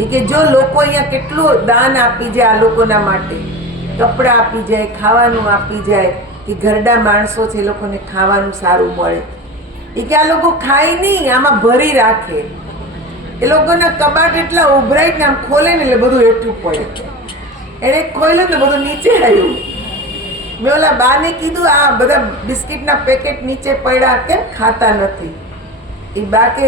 એ કે જો લોકો અહીંયા કેટલું દાન આપી જાય આ લોકોના માટે, કપડાં આપી જાય, ખાવાનું આપી જાય, કે ઘરડા માણસો છે એ લોકોને ખાવાનું સારું મળે. એ કે આ લોકો ખાય નહીં, આમાં ભરી રાખે. એ લોકોના કબાટ એટલા ઉભરાય ને આમ ખોલે ને એટલે બધું હેઠું પડે. એને ખોલ્યું તો બધું નીચે આવ્યું. મેં ઓલા બાને કીધું આ બધા બિસ્કિટના પેકેટ નીચે પડ્યા, કેમ ખાતા નથી? એ બા કે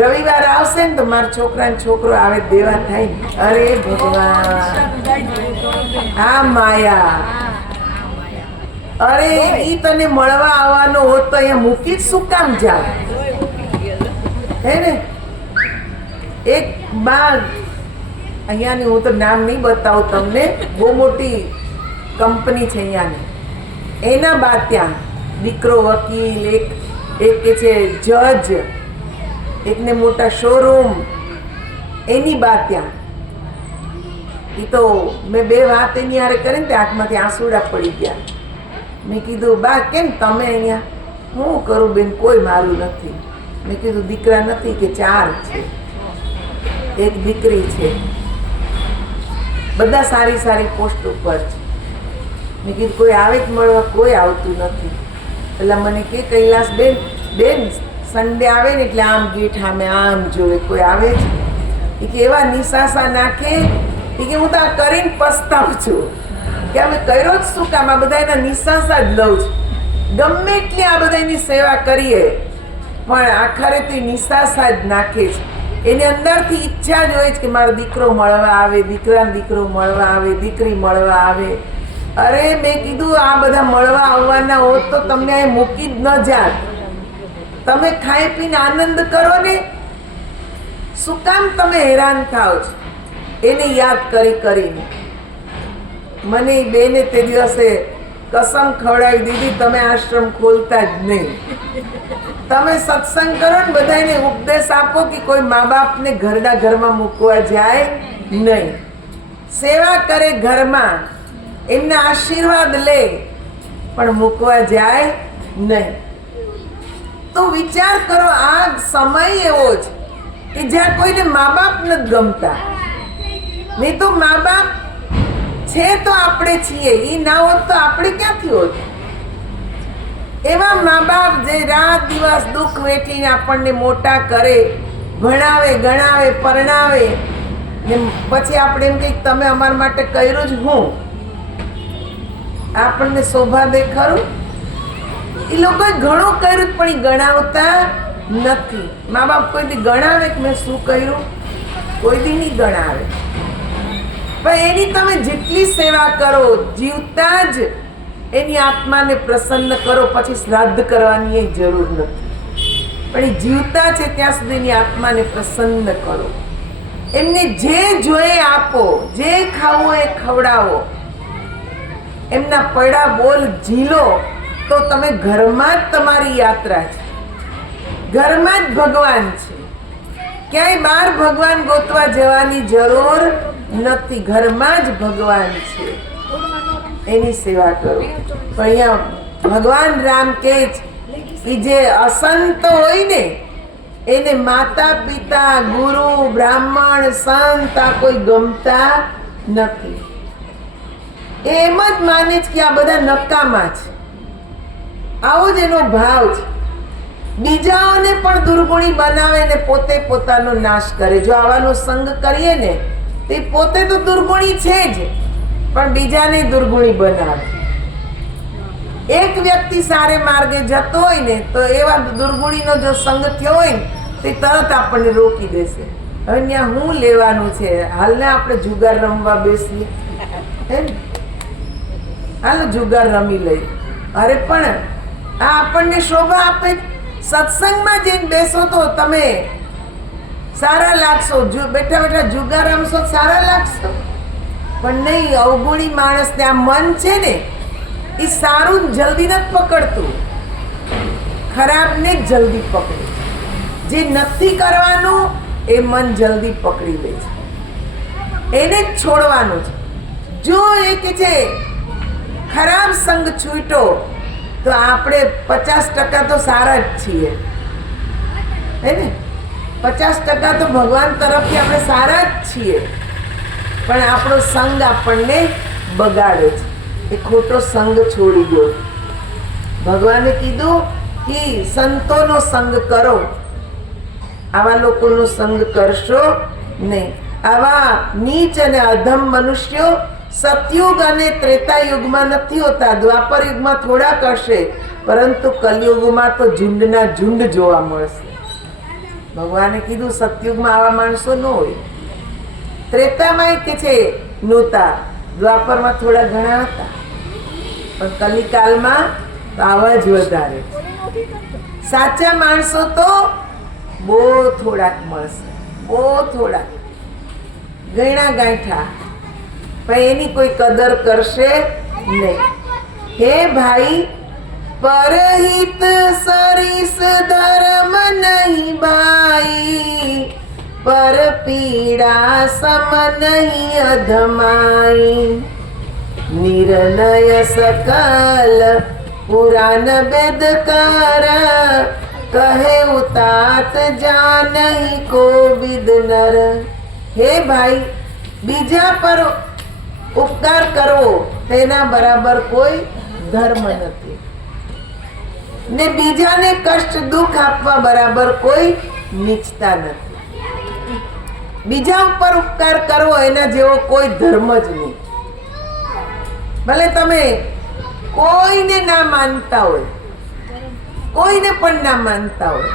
રવિવાર આવશે ને તો મારા છોકરાને છોકરો આવે દેવા થાય ને. અરે ભગવાન, હા માયા. અરે ઈ તને મળવા આવવાનો હોત તો અહીંયા મૂકી જ શું કામ જાવ? હે ને? એક બા અહીંયાની, હું તો નામ નહીં બતાવું તમને, બહુ મોટી કંપની છે અહીંયાની. એના બા ત્યાં દીકરો વકીલ, એક કે છે જજ, એકને મોટા શોરૂમ, એની બા ત્યાં. એ તો મેં 2 વાત એની હારે કરીને તે આંખમાંથી આંસુડા પડી ગયા. મેં કીધું બા કેમ તમે અહીંયા? હું કરું બેન, કોઈ મારું નથી. મેં કીધું દીકરા નથી કે 4 છે, એક દીકરી છે, બધા સારી સારી પોસ્ટ ઉપર છે. મેં કીધું કોઈ આવે જ મળવા? કોઈ આવતું નથી. એટલે મને કે કૈલાસ બેન સન્ડે આવે ને એટલે આમ ગેટ સામે આમ જોવે, કોઈ આવે છે? એ કે એવા નિશાસા નાખે. એ કે હું તો આ કરીને પસ્તાવું છું કે અમે કર્યો જ શું કામ? આ બધા એના નિશાસા જ લઉં છું. ગમે એટલી આ બધાની સેવા કરીએ પણ આખરે તે નિશાસા જ નાખે છે. એની અંદરથી ઈચ્છા જ હોય છે કે મારો દીકરો મળવા આવે, દીકરો મળવા આવે, દીકરી મળવા આવે. અરે મેં કીધું આ બધા મળવા આવવાના હોત તો તમને અહીં મૂકી જ ન જાત. તમે ખાઈ પીને આનંદ કરો ને, શું કામ તમે હેરાન થાવ છો એને યાદ કરીને? મને બેને તે દિવસે કસમ ખવડાવી દીધી, તમે આશ્રમ ખોલતા જ નહીં. તમે સત્સંગ કરો ને, બધાને ઉપદેશ આપો કે કોઈ મા બાપને ઘરડા ઘરમાં મૂકવા જાય નહીં. સેવા કરે ઘરમાં, એમના આશીર્વાદ લે, પણ મૂકવા જાય નહીં. તો વિચાર કરો, આ સમય એવો છે કે જ્યાં કોઈને મા બાપ નથી ગમતા. નહીં તો મા બાપ છે તો આપણે છીએ, એ ના હોત તો આપણે ક્યાંથી હોત? એવા મા બાપ જે રાત દિવસ દુઃખ વેઠીને આપણને મોટા કરે, ભણાવે, ગણાવે, પરણાવે, ને પછી આપણે એમ કહીએ તમે અમારા માટે કર્યું જ હું. આપણને શોભા દે ખરું? એ લોકોએ ઘણું કર્યું પણ એ ગણાવતા નથી. મા બાપ કોઈ દી ગણાવે કે મેં શું કર્યું? કોઈ દી નહીં ગણાવે. પણ એની તમે જેટલી સેવા કરો, જીવતા જ એની આત્માને પ્રસન્ન કરો, પછી શ્રાદ્ધ કરવાની એ જરૂર નથી. પણ એ જીવતા છે ત્યાં સુધી એની આત્માને પ્રસન્ન કરો. એમને જે જોઈએ આપો, જે ખાવું એ ખવડાવો, એમના પડા બોલ ઝીલો, તો તમે ઘરમાં જ તમારી યાત્રા છે. ઘરમાં જ ભગવાન છે. ક્યાંય બહાર ભગવાન ગોતવા જવાની જરૂર નથી. ઘરમાં જ ભગવાન છે. એની સેવા કરો. પણ અહીંયા ભગવાન રામ કહે છે જે અસંત હોય ને એને માતા પિતા, ગુરુ, બ્રાહ્મણ, સંત આ કોઈ ગમતા નથી. એમ જ માને છે કે આ બધા નકામા છે. આવો જ એનો ભાવ છે. બીજાઓને પણ દુર્ગુણી બનાવે ને પોતે પોતાનો નાશ કરે. જો આવાનો સંગ કરીએ ને તે પોતે તો દુર્ગુણી છે જ, પણ બીજાને દુર્ગુણી બનાવે. એક વ્યક્તિ સારે માર્ગે જતો હોય ને તો એવા દુર્ગુણીનો જો સંગ થયો હોય ને તે તરત આપણને રોકી દેશે. હવે ત્યાં હું લેવાનું છે? હાલને આપણે જુગાર રમવા બેસીએ, હે ને? હાલો જુગાર રમી લઈએ. અરે પણ આ આપણને શોભા આપે. સત્સંગમાં જઈને બેસો તો તમે સારા લાગશો. બેઠા બેઠા જુગાર રમશો સારા લાગશો. પણ નહીં, અવગુણી માણસને આ મન છે ને એ સારું જલ્દી નથી પકડતું, ખરાબને જ જલ્દી પકડે. જે નથી કરવાનું એ મન જલ્દી પકડી લે છે. એને જ છોડવાનું છે. જો એ કે છે ખરાબ સંગ છૂટ્યો તો આપણે 50% તો સારા જ છીએ, હે ને? 50% તો ભગવાન તરફથી આપણે સારા જ છીએ. પણ આપણો સંગ આપણને બગાડે છે. એ ખોટો સંગ છોડી દો. ભગવાને કીધું કે સંતોનો સંગ કરો, આવા લોકોનો સંગ કરશો નહીં. આવા નીચ અને અધમ મનુષ્યો સતયુગ અને ત્રેતા યુગમાં નથી હોતા. દ્વાપર યુગમાં થોડાક હશે, પરંતુ કલયુગમાં તો ઝુંડના ઝુંડ જોવા મળશે. ભગવાને કીધું સતયુગમાં આવા માણસો ન હોય. ત્રેતામાં કે છે નહોતા, દ્વાપરમાં થોડા ઘણા હતા, પણ કલિકાલમાં આવા જ વધારે. સાચા માણસો તો બહુ થોડાક મળશે, બહુ થોડાક, ગયણા ગાંઠા. પણ એની કોઈ કદર કરશે નહીં. હે ભાઈ, પરહિત સરીસ ધર્મ નહીં ભાઈ, પર પીડા સમ નહીં અધમાઈ. નિર્ણય સકલ પુરાણ બેદકાર, કહે ઉતાત જાનહી કોવિદ નર. હે ભાઈ, બીજા પર ઉપકાર કરવો તેના બરાબર કોઈ ધર્મ નથી, ને બીજાને કષ્ટ દુઃખ આપવા બરાબર કોઈ નીચતા નથી. બીજા ઉપર ઉપકાર કરવો એના જેવો કોઈ ધર્મ જ નહીં. ભલે તમે કોઈને ના માનતા હોય, કોઈને પણ ના માનતા હોય,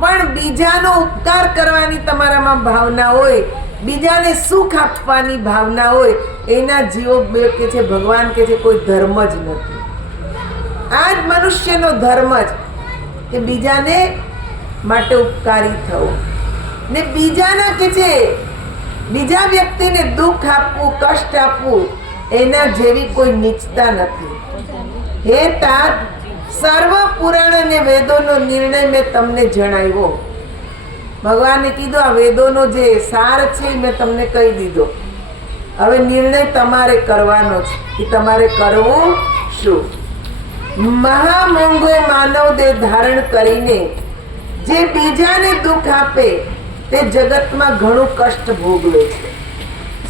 પણ બીજાનો ઉપકાર કરવાની તમારામાં ભાવના હોય, બીજાને સુખ આપવાની ભાવના હોય, એના જીવો બે કે છે ભગવાન કે છે કોઈ ધર્મ જ નથી. આ જ મનુષ્યનો ધર્મ જ કે બીજાને માટે ઉપકારી થવું, ને બીજાના કે છે બીજા વ્યક્તિને દુઃખ આપવું, કષ્ટ આપવું, એના જેવી કોઈ નીચતા નથી. હે तात, સર્વ પુરાણ અને વેદોનો નિર્ણય મેં તમને જણાવ્યો. ભગવાને કીધું આ વેદોનો જે સાર છે એ મેં તમને કહી દીધો. હવે નિર્ણય તમારે કરવાનો છે કે તમારે કરવું શું. મહામોંઘો માનવ દેહ ધારણ કરીને જે બીજાને દુઃખ આપે તે જગતમાં ઘણું કષ્ટ ભોગવે છે.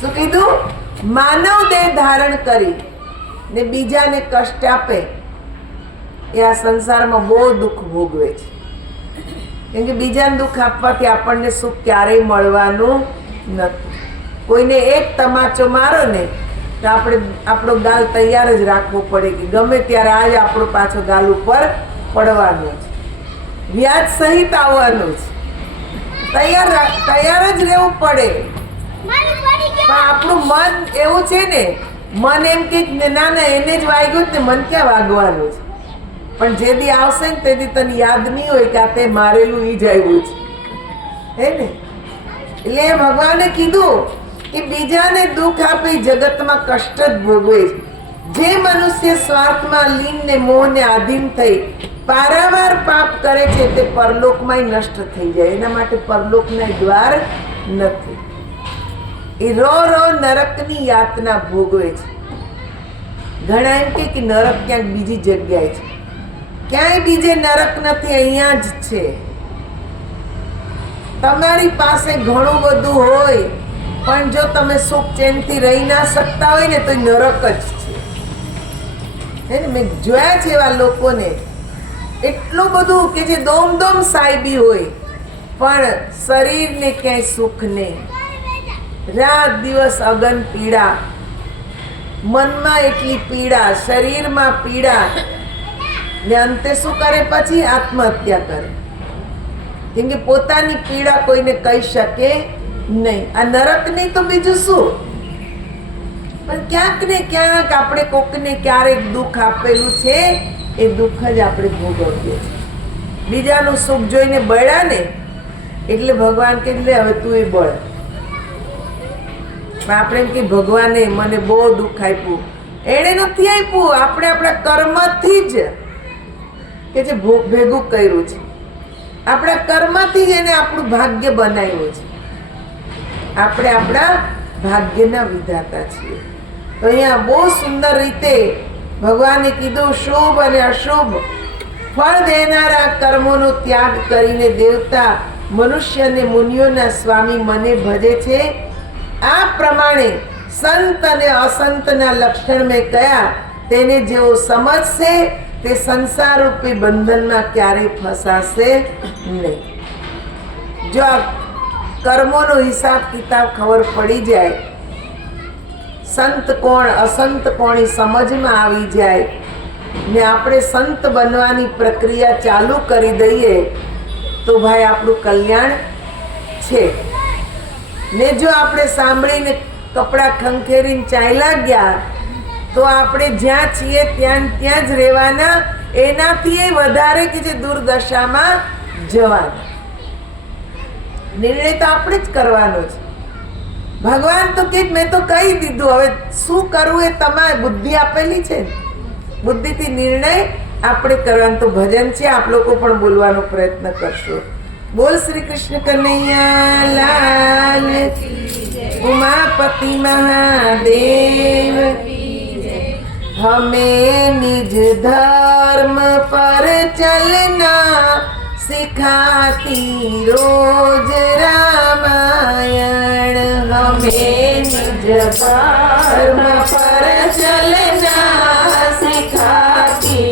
શું કીધું? માનવ દેહ ધારણ કરી ને બીજાને કષ્ટ આપે એ આ સંસારમાં બહુ દુઃખ ભોગવે છે. કેમ કે બીજાને દુઃખ આપવાથી આપણને સુખ ક્યારેય મળવાનું નથી. કોઈને એક તમાચો મારો ને તો આપણે આપણો ગાલ તૈયાર જ રાખવો પડે કે ગમે ત્યારે આજ આપણો પાછો ગાલ ઉપર પડવાનો છે, વ્યાજ સહિત આવવાનું છે, તૈયાર જ રહેવું પડે. પણ આપણું મન એવું છે ને, મન એમ કે ના ના એને જ વાગ્યું ને, મન ક્યાં વાગવાનું છે. પણ જે દી આવશે ને તે દી તને યાદ નહીં હોય કે આ તે મારેલું ઈ જ આવ્યું છે, હે ને. એટલે ભગવાને કીધું કે બીજાને દુઃખ આપે જગતમાં કષ્ટ જ ભોગવે છે. જે મનુષ્ય સ્વાર્થમાં લીન ને મોહને આધીન થઈ પારાવાર પાપ કરે છે તે પરલોકમાં નષ્ટ થઈ જાય. એના માટે પરલોકના દ્વાર નથી. એ રો નરકની યાતના ભોગવે છે. ઘણા એમ કે નરક ક્યાંક બીજી જગ્યાએ છે. ક્યાંય બીજે નરક નથી, અહીંયા જ છે. તમારી પાસે ઘણું બધું હોય પણ જો તમે સુખ ચેનથી રહી ના શકતા હોય ને તો નરક જ છે. મેં જોયા છે એવા લોકોને, એટલું બધું કે જે દોમ સાહેબી હોય પણ શરીરને ક્યાંય સુખ નહીં, રાત દિવસ અગન પીડા, મનમાં એટલી પીડા, શરીરમાં પીડા, ને અંતે શું કરે? પછી આત્મહત્યા કરે. કેમ કે પોતાની પીડા કોઈને કહી શકે નહીં. આ નરક નહીં તો બીજું શું? પણ ક્યાંક ને ક્યાંક આપણે કોકને ક્યારેક દુઃખ આપેલું છે, એ દુઃખ જ આપણે ભોગવીએ છીએ. બીજાનું સુખ જોઈને બળ્યા ને એટલે ભગવાન કે લે હવે તું એ બળ. આપણે એમ કે ભગવાને મને બહુ દુઃખ આપ્યું. એણે નથી આપ્યું, આપણે આપણા કર્મથી જ કે જે ભેગું કર્યું છે, આપણા કર્મથી જ એને આપણું ભાગ્ય બનાવ્યું છે. આપણે આપણા ભાગ્યના વિધાતા છીએ. તો અહીંયા બહુ સુંદર રીતે ભગવાને કીધું શુભ અને અશુભ ફળ દેનારા કર્મોનો ત્યાગ કરીને દેવતા મનુષ્ય અને મુનિઓના સ્વામી મને ભજે છે. આ પ્રમાણે સંત અને અસંતના લક્ષણ મેં કયા, તેને જેઓ સમજશે તે સંસાર રૂપી બંધનમાં ક્યારેય ફસાશે નહીં. જો આ કર્મોનો હિસાબ કિતાબ ખબર પડી જાય, સંત કોણ અસંત કોણ એ સમજમાં આવી જાય ને આપણે સંત બનવાની પ્રક્રિયા ચાલુ કરી દઈએ તો ભાઈ આપણું કલ્યાણ છે. ને જો આપણે સાંભળીને કપડાં ખંખેરીને ચાલ્યા ગયા તો આપણે જ્યાં છીએ ત્યાં જ રહેવાના, એનાથી વધારે કે જે દુર્દશામાં જવાના. નિર્ણય તો આપણે જ કરવાનો છે. ભગવાન તો કે મેં તો કહી દીધું, હવે શું કરવું એ તમારે બુદ્ધિ આપેલી છે. બુદ્ધિથી નિર્ણય આપણે કરવાનો. તો ભજન છે, આપ લોકો પણ બોલવાનો પ્રયત્ન કરશો. બોલ શ્રી કૃષ્ણ કનૈયા લાલ, ઉમાપતિ મહાદેવ. हमें निज धर्म पर चलना सिखाती रोज रामायण. हमें निज धर्म पर चलना सिखाती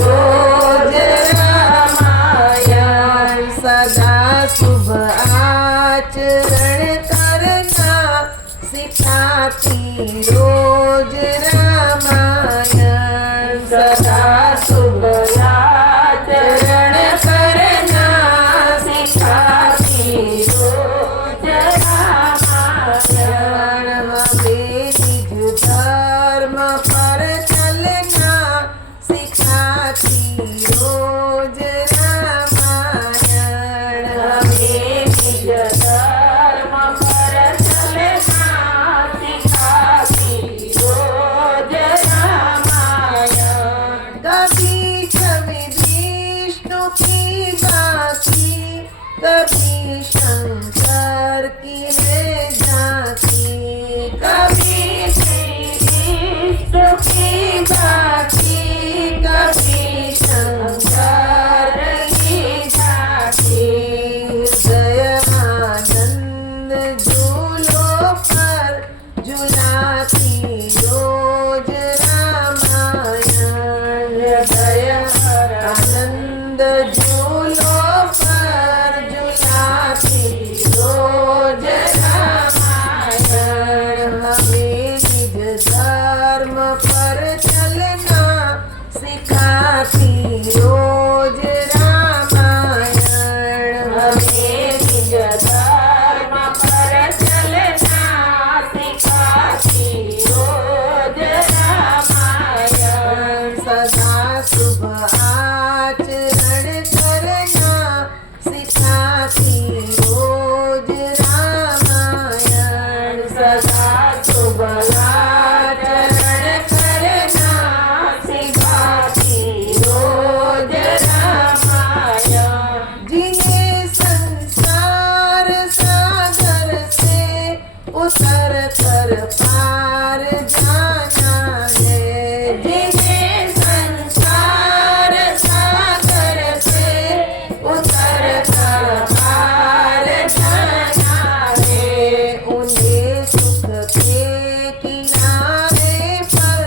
रोज रामायण. सदा शुभ आचरण करना सिखाती रोज रामायण. सदा शुभ आचरण करना सिखाती रोज रामायण. हमें निज धर्म पर चलना सिखाती रोज रामायण. हमें निज धर्म पर चलना सिखाती रोज रामायण. कभी कभी विष्णु की बाकी, कभी शंकर की है झांकी. कभी विष्णु की बाकी, कभी शंकर की झांकी. दयानंद झूलों पर झुलाती रोज रामायण. दयानंद झूलों पर झुलाती શીખાતી રોજ રામાયણ. હવે નિજ ધર્મ પર ચલના શીખાતી રોજ રામાયણ. સદા શુભ આચરણ કરના શીખાતી રોજ રામાયણ. સદા શુભ આચરણ કરના શીખાતી રોજ રામાયણ. जिन्हें संसार सागर से उतर कर पार जाना है. जिन्हें संसार सागर से उतर कर पार जाना है. उन्हें सुख के किनारे पर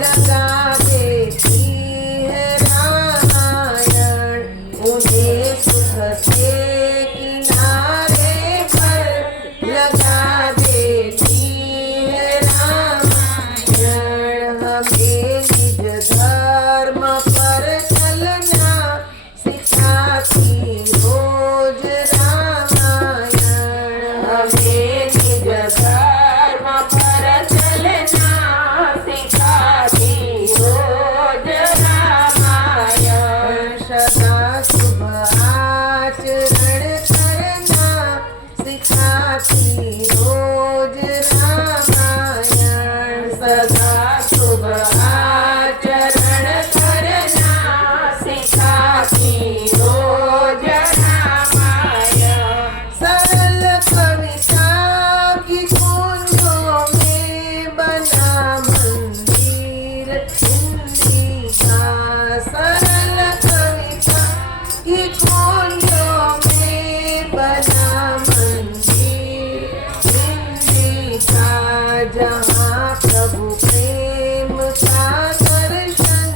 लगा देती है रामायण. उन्हें सुख के किनारे पर लगा देती है रामायण. हमें निज धर्म पर चलना सिखाती रोज रामायण. हमें निज धर्म पर चलना सिखाती रोज रामायण. सदा शुभ आचरण करना सिखाती रोज रामायण. सदा शुभ आचरण करना सिखाती रोज रामायण. सरल कविता की कुंजों में बना मंदिर हिंदी का. सरल कविता की कुंजों में बना मंदिर हिंदी का. जहाँ प्रभु प्रेम का दर्शन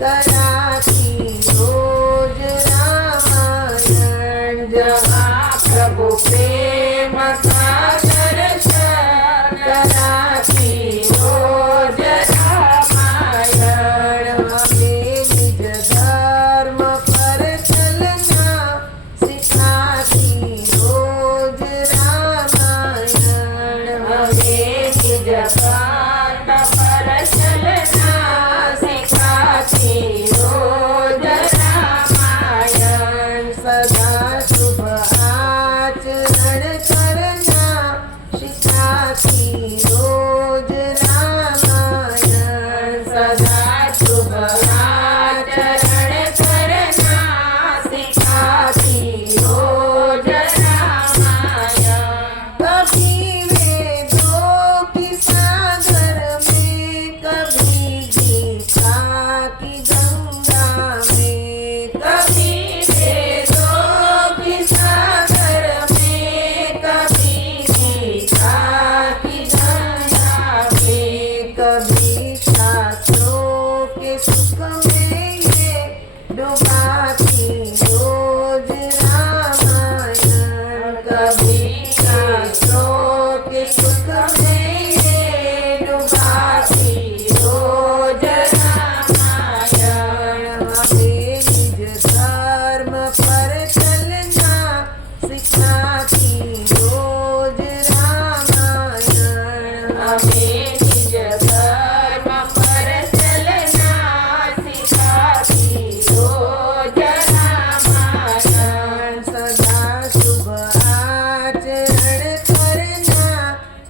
कराती रोज रामायण. जहाँ प्रभु प्रेम का दर्शन कराती रोज रामायण. हमें निज धर्म पर चलना सिखाती रोज रामायण. हमें निज धर्म पर चलना सिखाती रोज रामायण. सदा शुभ आचरण करना सिखाती रोज रामायण. सदा शुभ आचरण करना सिखाती रोज रामायण. कभी वेदों की सागर में, कभी गीता की गंगा में. कभी वेदों की सागर में, कभी गीता की गंगा में. कभी शास्त्रों के सुख में ये डुबाती रोज रामायण. कभी शास्त्रों के सुख में ये डुबाती रोज रामायण. हमें निज धर्म पर चलना सिखाती रोज रामायण. हमें निज धर्म पर चलना सिखाती रोज रामायण. सदा शुभ आचरण करना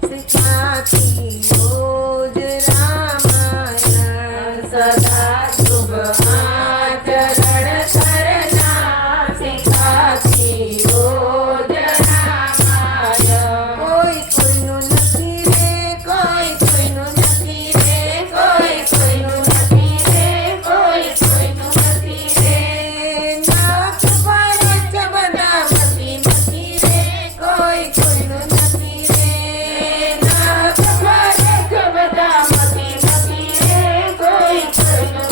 सिखाती रोज रामायण. सदा शुभ आचरण करना सिखाती रोज रामायण. કોઈ કોઈનું નથી રે, કોઈ કોઈનું નથી રે, કોઈ કોઈનું નથી રે, કોઈ કોઈનું નથી રે. નાથ ભરત બનાવતી નથી રે, કોઈ કોઈનું નથી રે. નાથ ભરત બધામતી નથી રે, કોઈ કોઈનું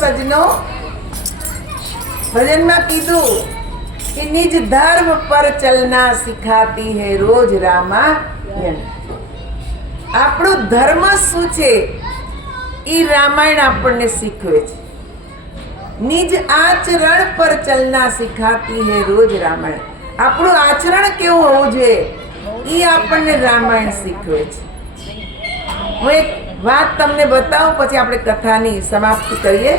સજનો, ભજનમાં કીધું કે નિજ ધર્મ પર ચલના સિખાતી હૈ રોજ રામાયણ. આપણું ધર્મ શું છે એ રામાયણ આપણને શીખવે છે. નિજ આચરણ પર ચલના સિખાતી હૈ રોજ રામાયણ. આપણું આચરણ કેવું હોવું જોઈએ એ આપણને રામાયણ શીખવે છે. હું એક વાત તમને બતાવું, પછી આપણે કથાની સમાપ્તિ કરીએ.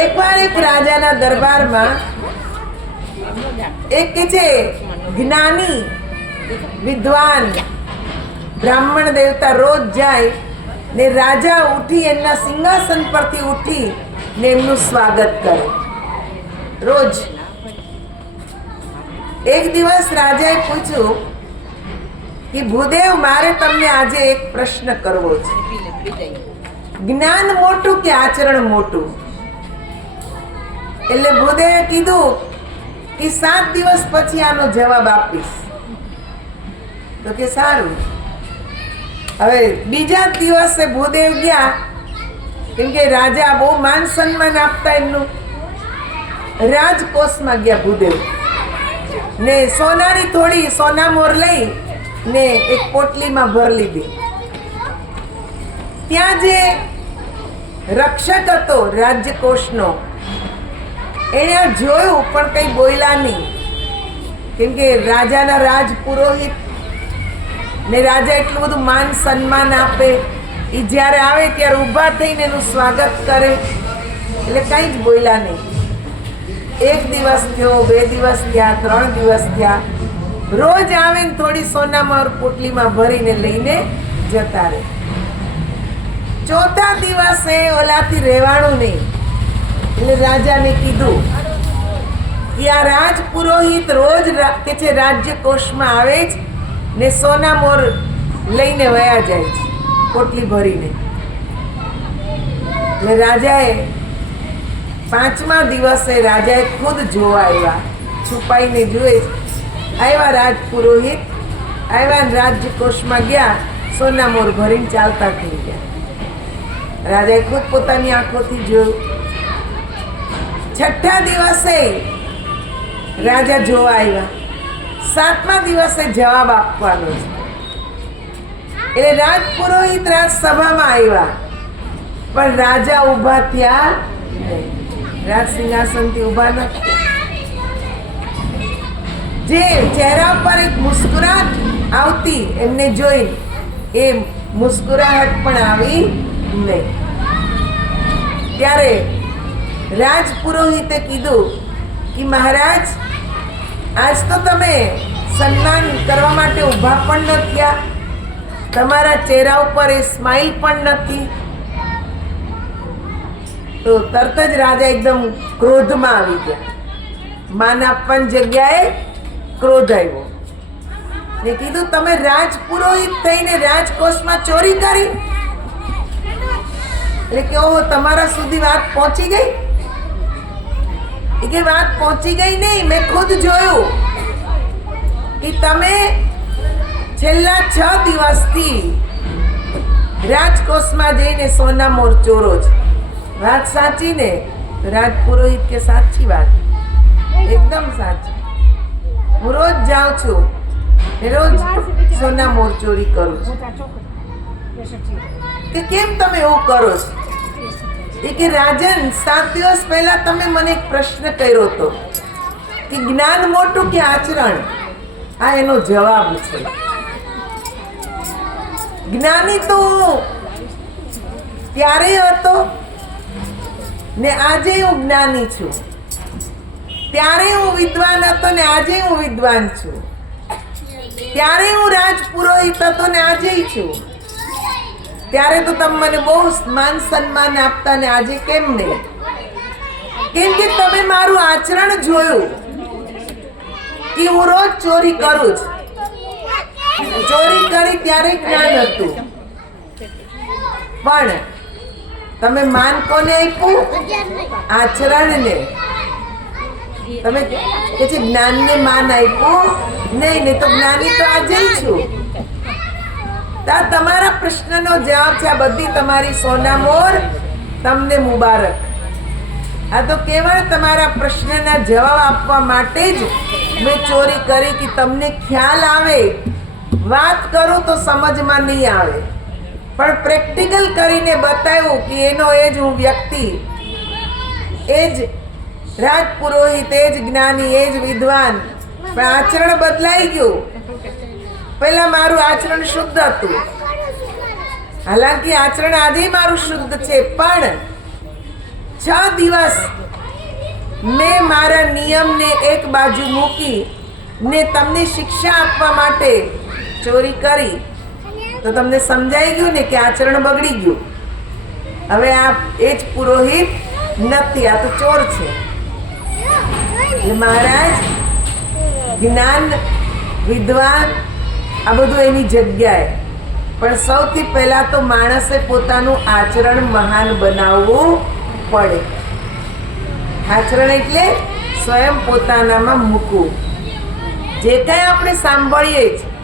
એકવાર એક રાજાના દરબારમાં એક કે છે જ્ઞાની વિદ્વાન બ્રાહ્મણ દેવતા રોજ જાય ને રાજા ઉઠી એમના સિંહાસન પરથી ઉઠી ને એમનું સ્વાગત કરે રોજ. એક દિવસ રાજાએ પૂછ્યું કે ભૂદેવ, મારે તમને આજે એક પ્રશ્ન કરવો છે. જ્ઞાન મોટું કે આચરણ મોટું? એટલે ભૂદેવે કીધું કે 7 દિવસ પછી આનો જવાબ આપીશ. તો કે સારું. હવે બીજા દિવસે ભૂદેવ ગયા, કેમ કે રાજા બહુ માન સન્માન આપતા, એમનું રાજકોષમાં ગયા ભૂદેવ ને સોનાની થોડી સોનામોર લઈ ને એક પોટલીમાં ભરી લીધી. ત્યાં જે રક્ષક હતો રાજકોષનો, એણે જોયું પણ કઈ બોલ્યા નહીં, કેમ કે રાજાના રાજ પુરોહિત ને રાજા એટલું બધું માન સન્માન આપે, એ જ્યારે આવે ત્યારે ઊભા થઈને એનું સ્વાગત કરે, એટલે કંઈ જ બોલ્યા નહીં. 1 દિવસ થયો, 2 દિવસ થયા, 3 દિવસ થયા. રોજ આવે ને થોડી સોનામાં પોટલીમાં ભરીને લઈને જતા રહે. 4થા દિવસે ઓલાથી રહેવાનું નહીં, એટલે રાજાને કીધું કે આ રાજ પુરોહિત રોજ કે છે રાજ્યકોષમાં આવે છે ને સોનામોર લઈને વયા જાય છે પોટલી ભરીને. એટલે રાજાએ 5મા દિવસે રાજાએ ખુદ જોવા આવ્યા, છુપાઈને જુએ છે. આવ્યા રાજ પુરોહિત, આવ્યા રાજ્યકોષમાં ગયા, સોનામોર ભરીને ચાલતા થઈ ગયા. રાજાએ ખુદ પોતાની આંખોથી જોયું. 6થા દિવસે રાજા જોવા આવ્યા. 7મા દિવસે જવાબ આપવાનો છે. એટલે રાજ પુરોહિત રાજસભામાં આવ્યા, પણ રાજા ઊભા થયા નહીં. રાજ સિંહાસનથી ઊભા નથી. જે ચહેરા પર એક મુસ્કુરાહટ આવતી એમને જોઈ, એ મુસ્કુરાહટ પણ આવી નહીં. ત્યારે રાજ પુરોહિતે કીધું કે મહારાજ, આજ તો તમે સન્માન કરવા માટે ઊભા પણ ન થયા, તમારા ચહેરા ઉપર એ સ્માઈલ પણ નથી. તો તરત જ રાજા એકદમ ક્રોધમાં આવી ગયા. માન આપવાની જગ્યાએ ક્રોધ આવ્યો ને કીધું, તમે રાજ પુરોહિત થઈને રાજકોષમાં ચોરી કરી? એટલે કે ઓહો, તમારા સુધી વાત પહોંચી ગઈ? કે વાત પહોંચી ગઈ નહીં, મેં ખુદ જોયું કે તમે છેલ્લા 6 દિવસથી રાજકોષમાં જઈને સોનામોર ચોરો છો. વાત સાચી ને? રાજ પુરોહિત કે સાચી વાત, એકદમ સાચી. હું રોજ જાઉં છું ને રોજ સોનામોર ચોરી કરું છું. કે કેમ તમે એવું કરો છો? એ કે રાજન, 7 દિવસ પહેલા તમે મને એક પ્રશ્ન કર્યો હતો કે જ્ઞાન મોટું કે આચરણ? આ એનો જવાબ છે. જ્ઞાની તો ત્યારે હતો ને આજે હું જ્ઞાની છું. ત્યારે હું વિદ્વાન હતો ને આજે હું વિદ્વાન છું. ત્યારે હું રાજ પુરોહિત હતો ને આજે છું. ત્યારે તો તમે મને બહુ માન સન્માન આપતા ને આજે કેમ નહીં? કેમ કે તમે મારું આચરણ જોયું કે હું રોજ ચોરી કરું છું. ચોરી કરી ત્યારે જ્ઞાન હતું, પણ તમે માન કોને આપ્યું? આચરણને. તમે કે છે જ્ઞાનને માન આપ્યું નહીં, ને તો જ્ઞાની તો આજે છું. તમારા પ્રશ્નનો જવાબ છે આ બધી તમારી સોનામોર તમને મુબારક. આ તો કેવળ તમારા પ્રશ્નના જવાબ આપવા માટે જ મેં ચોરી કરી કે તમને ખ્યાલ આવે. વાત કરું તો સમજમાં નહીં આવે, પણ પ્રેક્ટિકલ કરીને બતાવ્યું કે એનો એ જ હું વ્યક્તિ, એ જ રાજપુરોહિત, એ જ જ્ઞાની, એ જ વિદ્વાન, પણ આચરણ બદલાઈ ગયું. પહેલા મારું આચરણ શુદ્ધ હતું, હાલાકી આચરણ આજે મારું શુદ્ધ છે, પણ 6 દિવસ મેં મારા નિયમને એક બાજુ મૂકી ને તમને શિક્ષા આપવા માટે ચોરી કરી. તો તમને સમજાઈ ગયું ને કે આચરણ બગડી ગયું. હવે આ એ જ પુરોહિત નથી, આ તો ચોર છે. એ મહારાજ જ્ઞાન, વિદ્વાન, આ બધું એની જગ્યાએ, પણ સૌથી પહેલા તો માણસે પોતાનું આચરણ મહાન બનાવવું પડે. આચરણ એટલે સ્વયં પોતાનામાં મૂકવું. જે કંઈ આપણે સાંભળીએ છીએ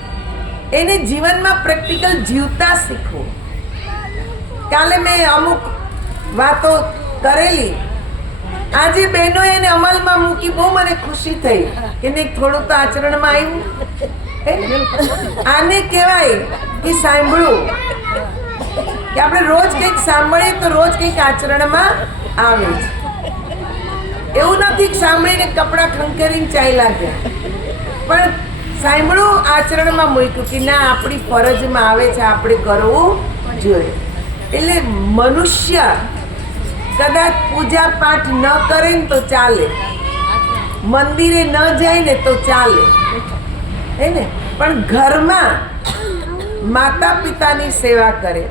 એને જીવનમાં પ્રેક્ટિકલ જીવતા શીખવું. કાલે મેં અમુક વાતો કરેલી, આજે બહેનોએ એને અમલમાં મૂકી, બહુ મને ખુશી થઈ કે નહીં થોડું તો આચરણમાં આવ્યું. આને કહેવાય કે સાંભળવું, કે આપણે રોજ કંઈક સાંભળીએ તો રોજ કંઈક આચરણમાં આવે છે. એવું નથી કે સાંભળીને કપડાં ખંખેરીને ચાલ્યા ગયા, પણ સાંભળવું, આચરણમાં મૂક્યું કે ના આપણી ફરજમાં આવે છે, આપણે કરવું જોઈએ. એટલે મનુષ્ય કદાચ પૂજા પાઠ ન કરે ને તો ચાલે, મંદિરે ન જાય ને તો ચાલે, હે ને, પણ ઘરમાં માતા પિતાની સેવા કરે,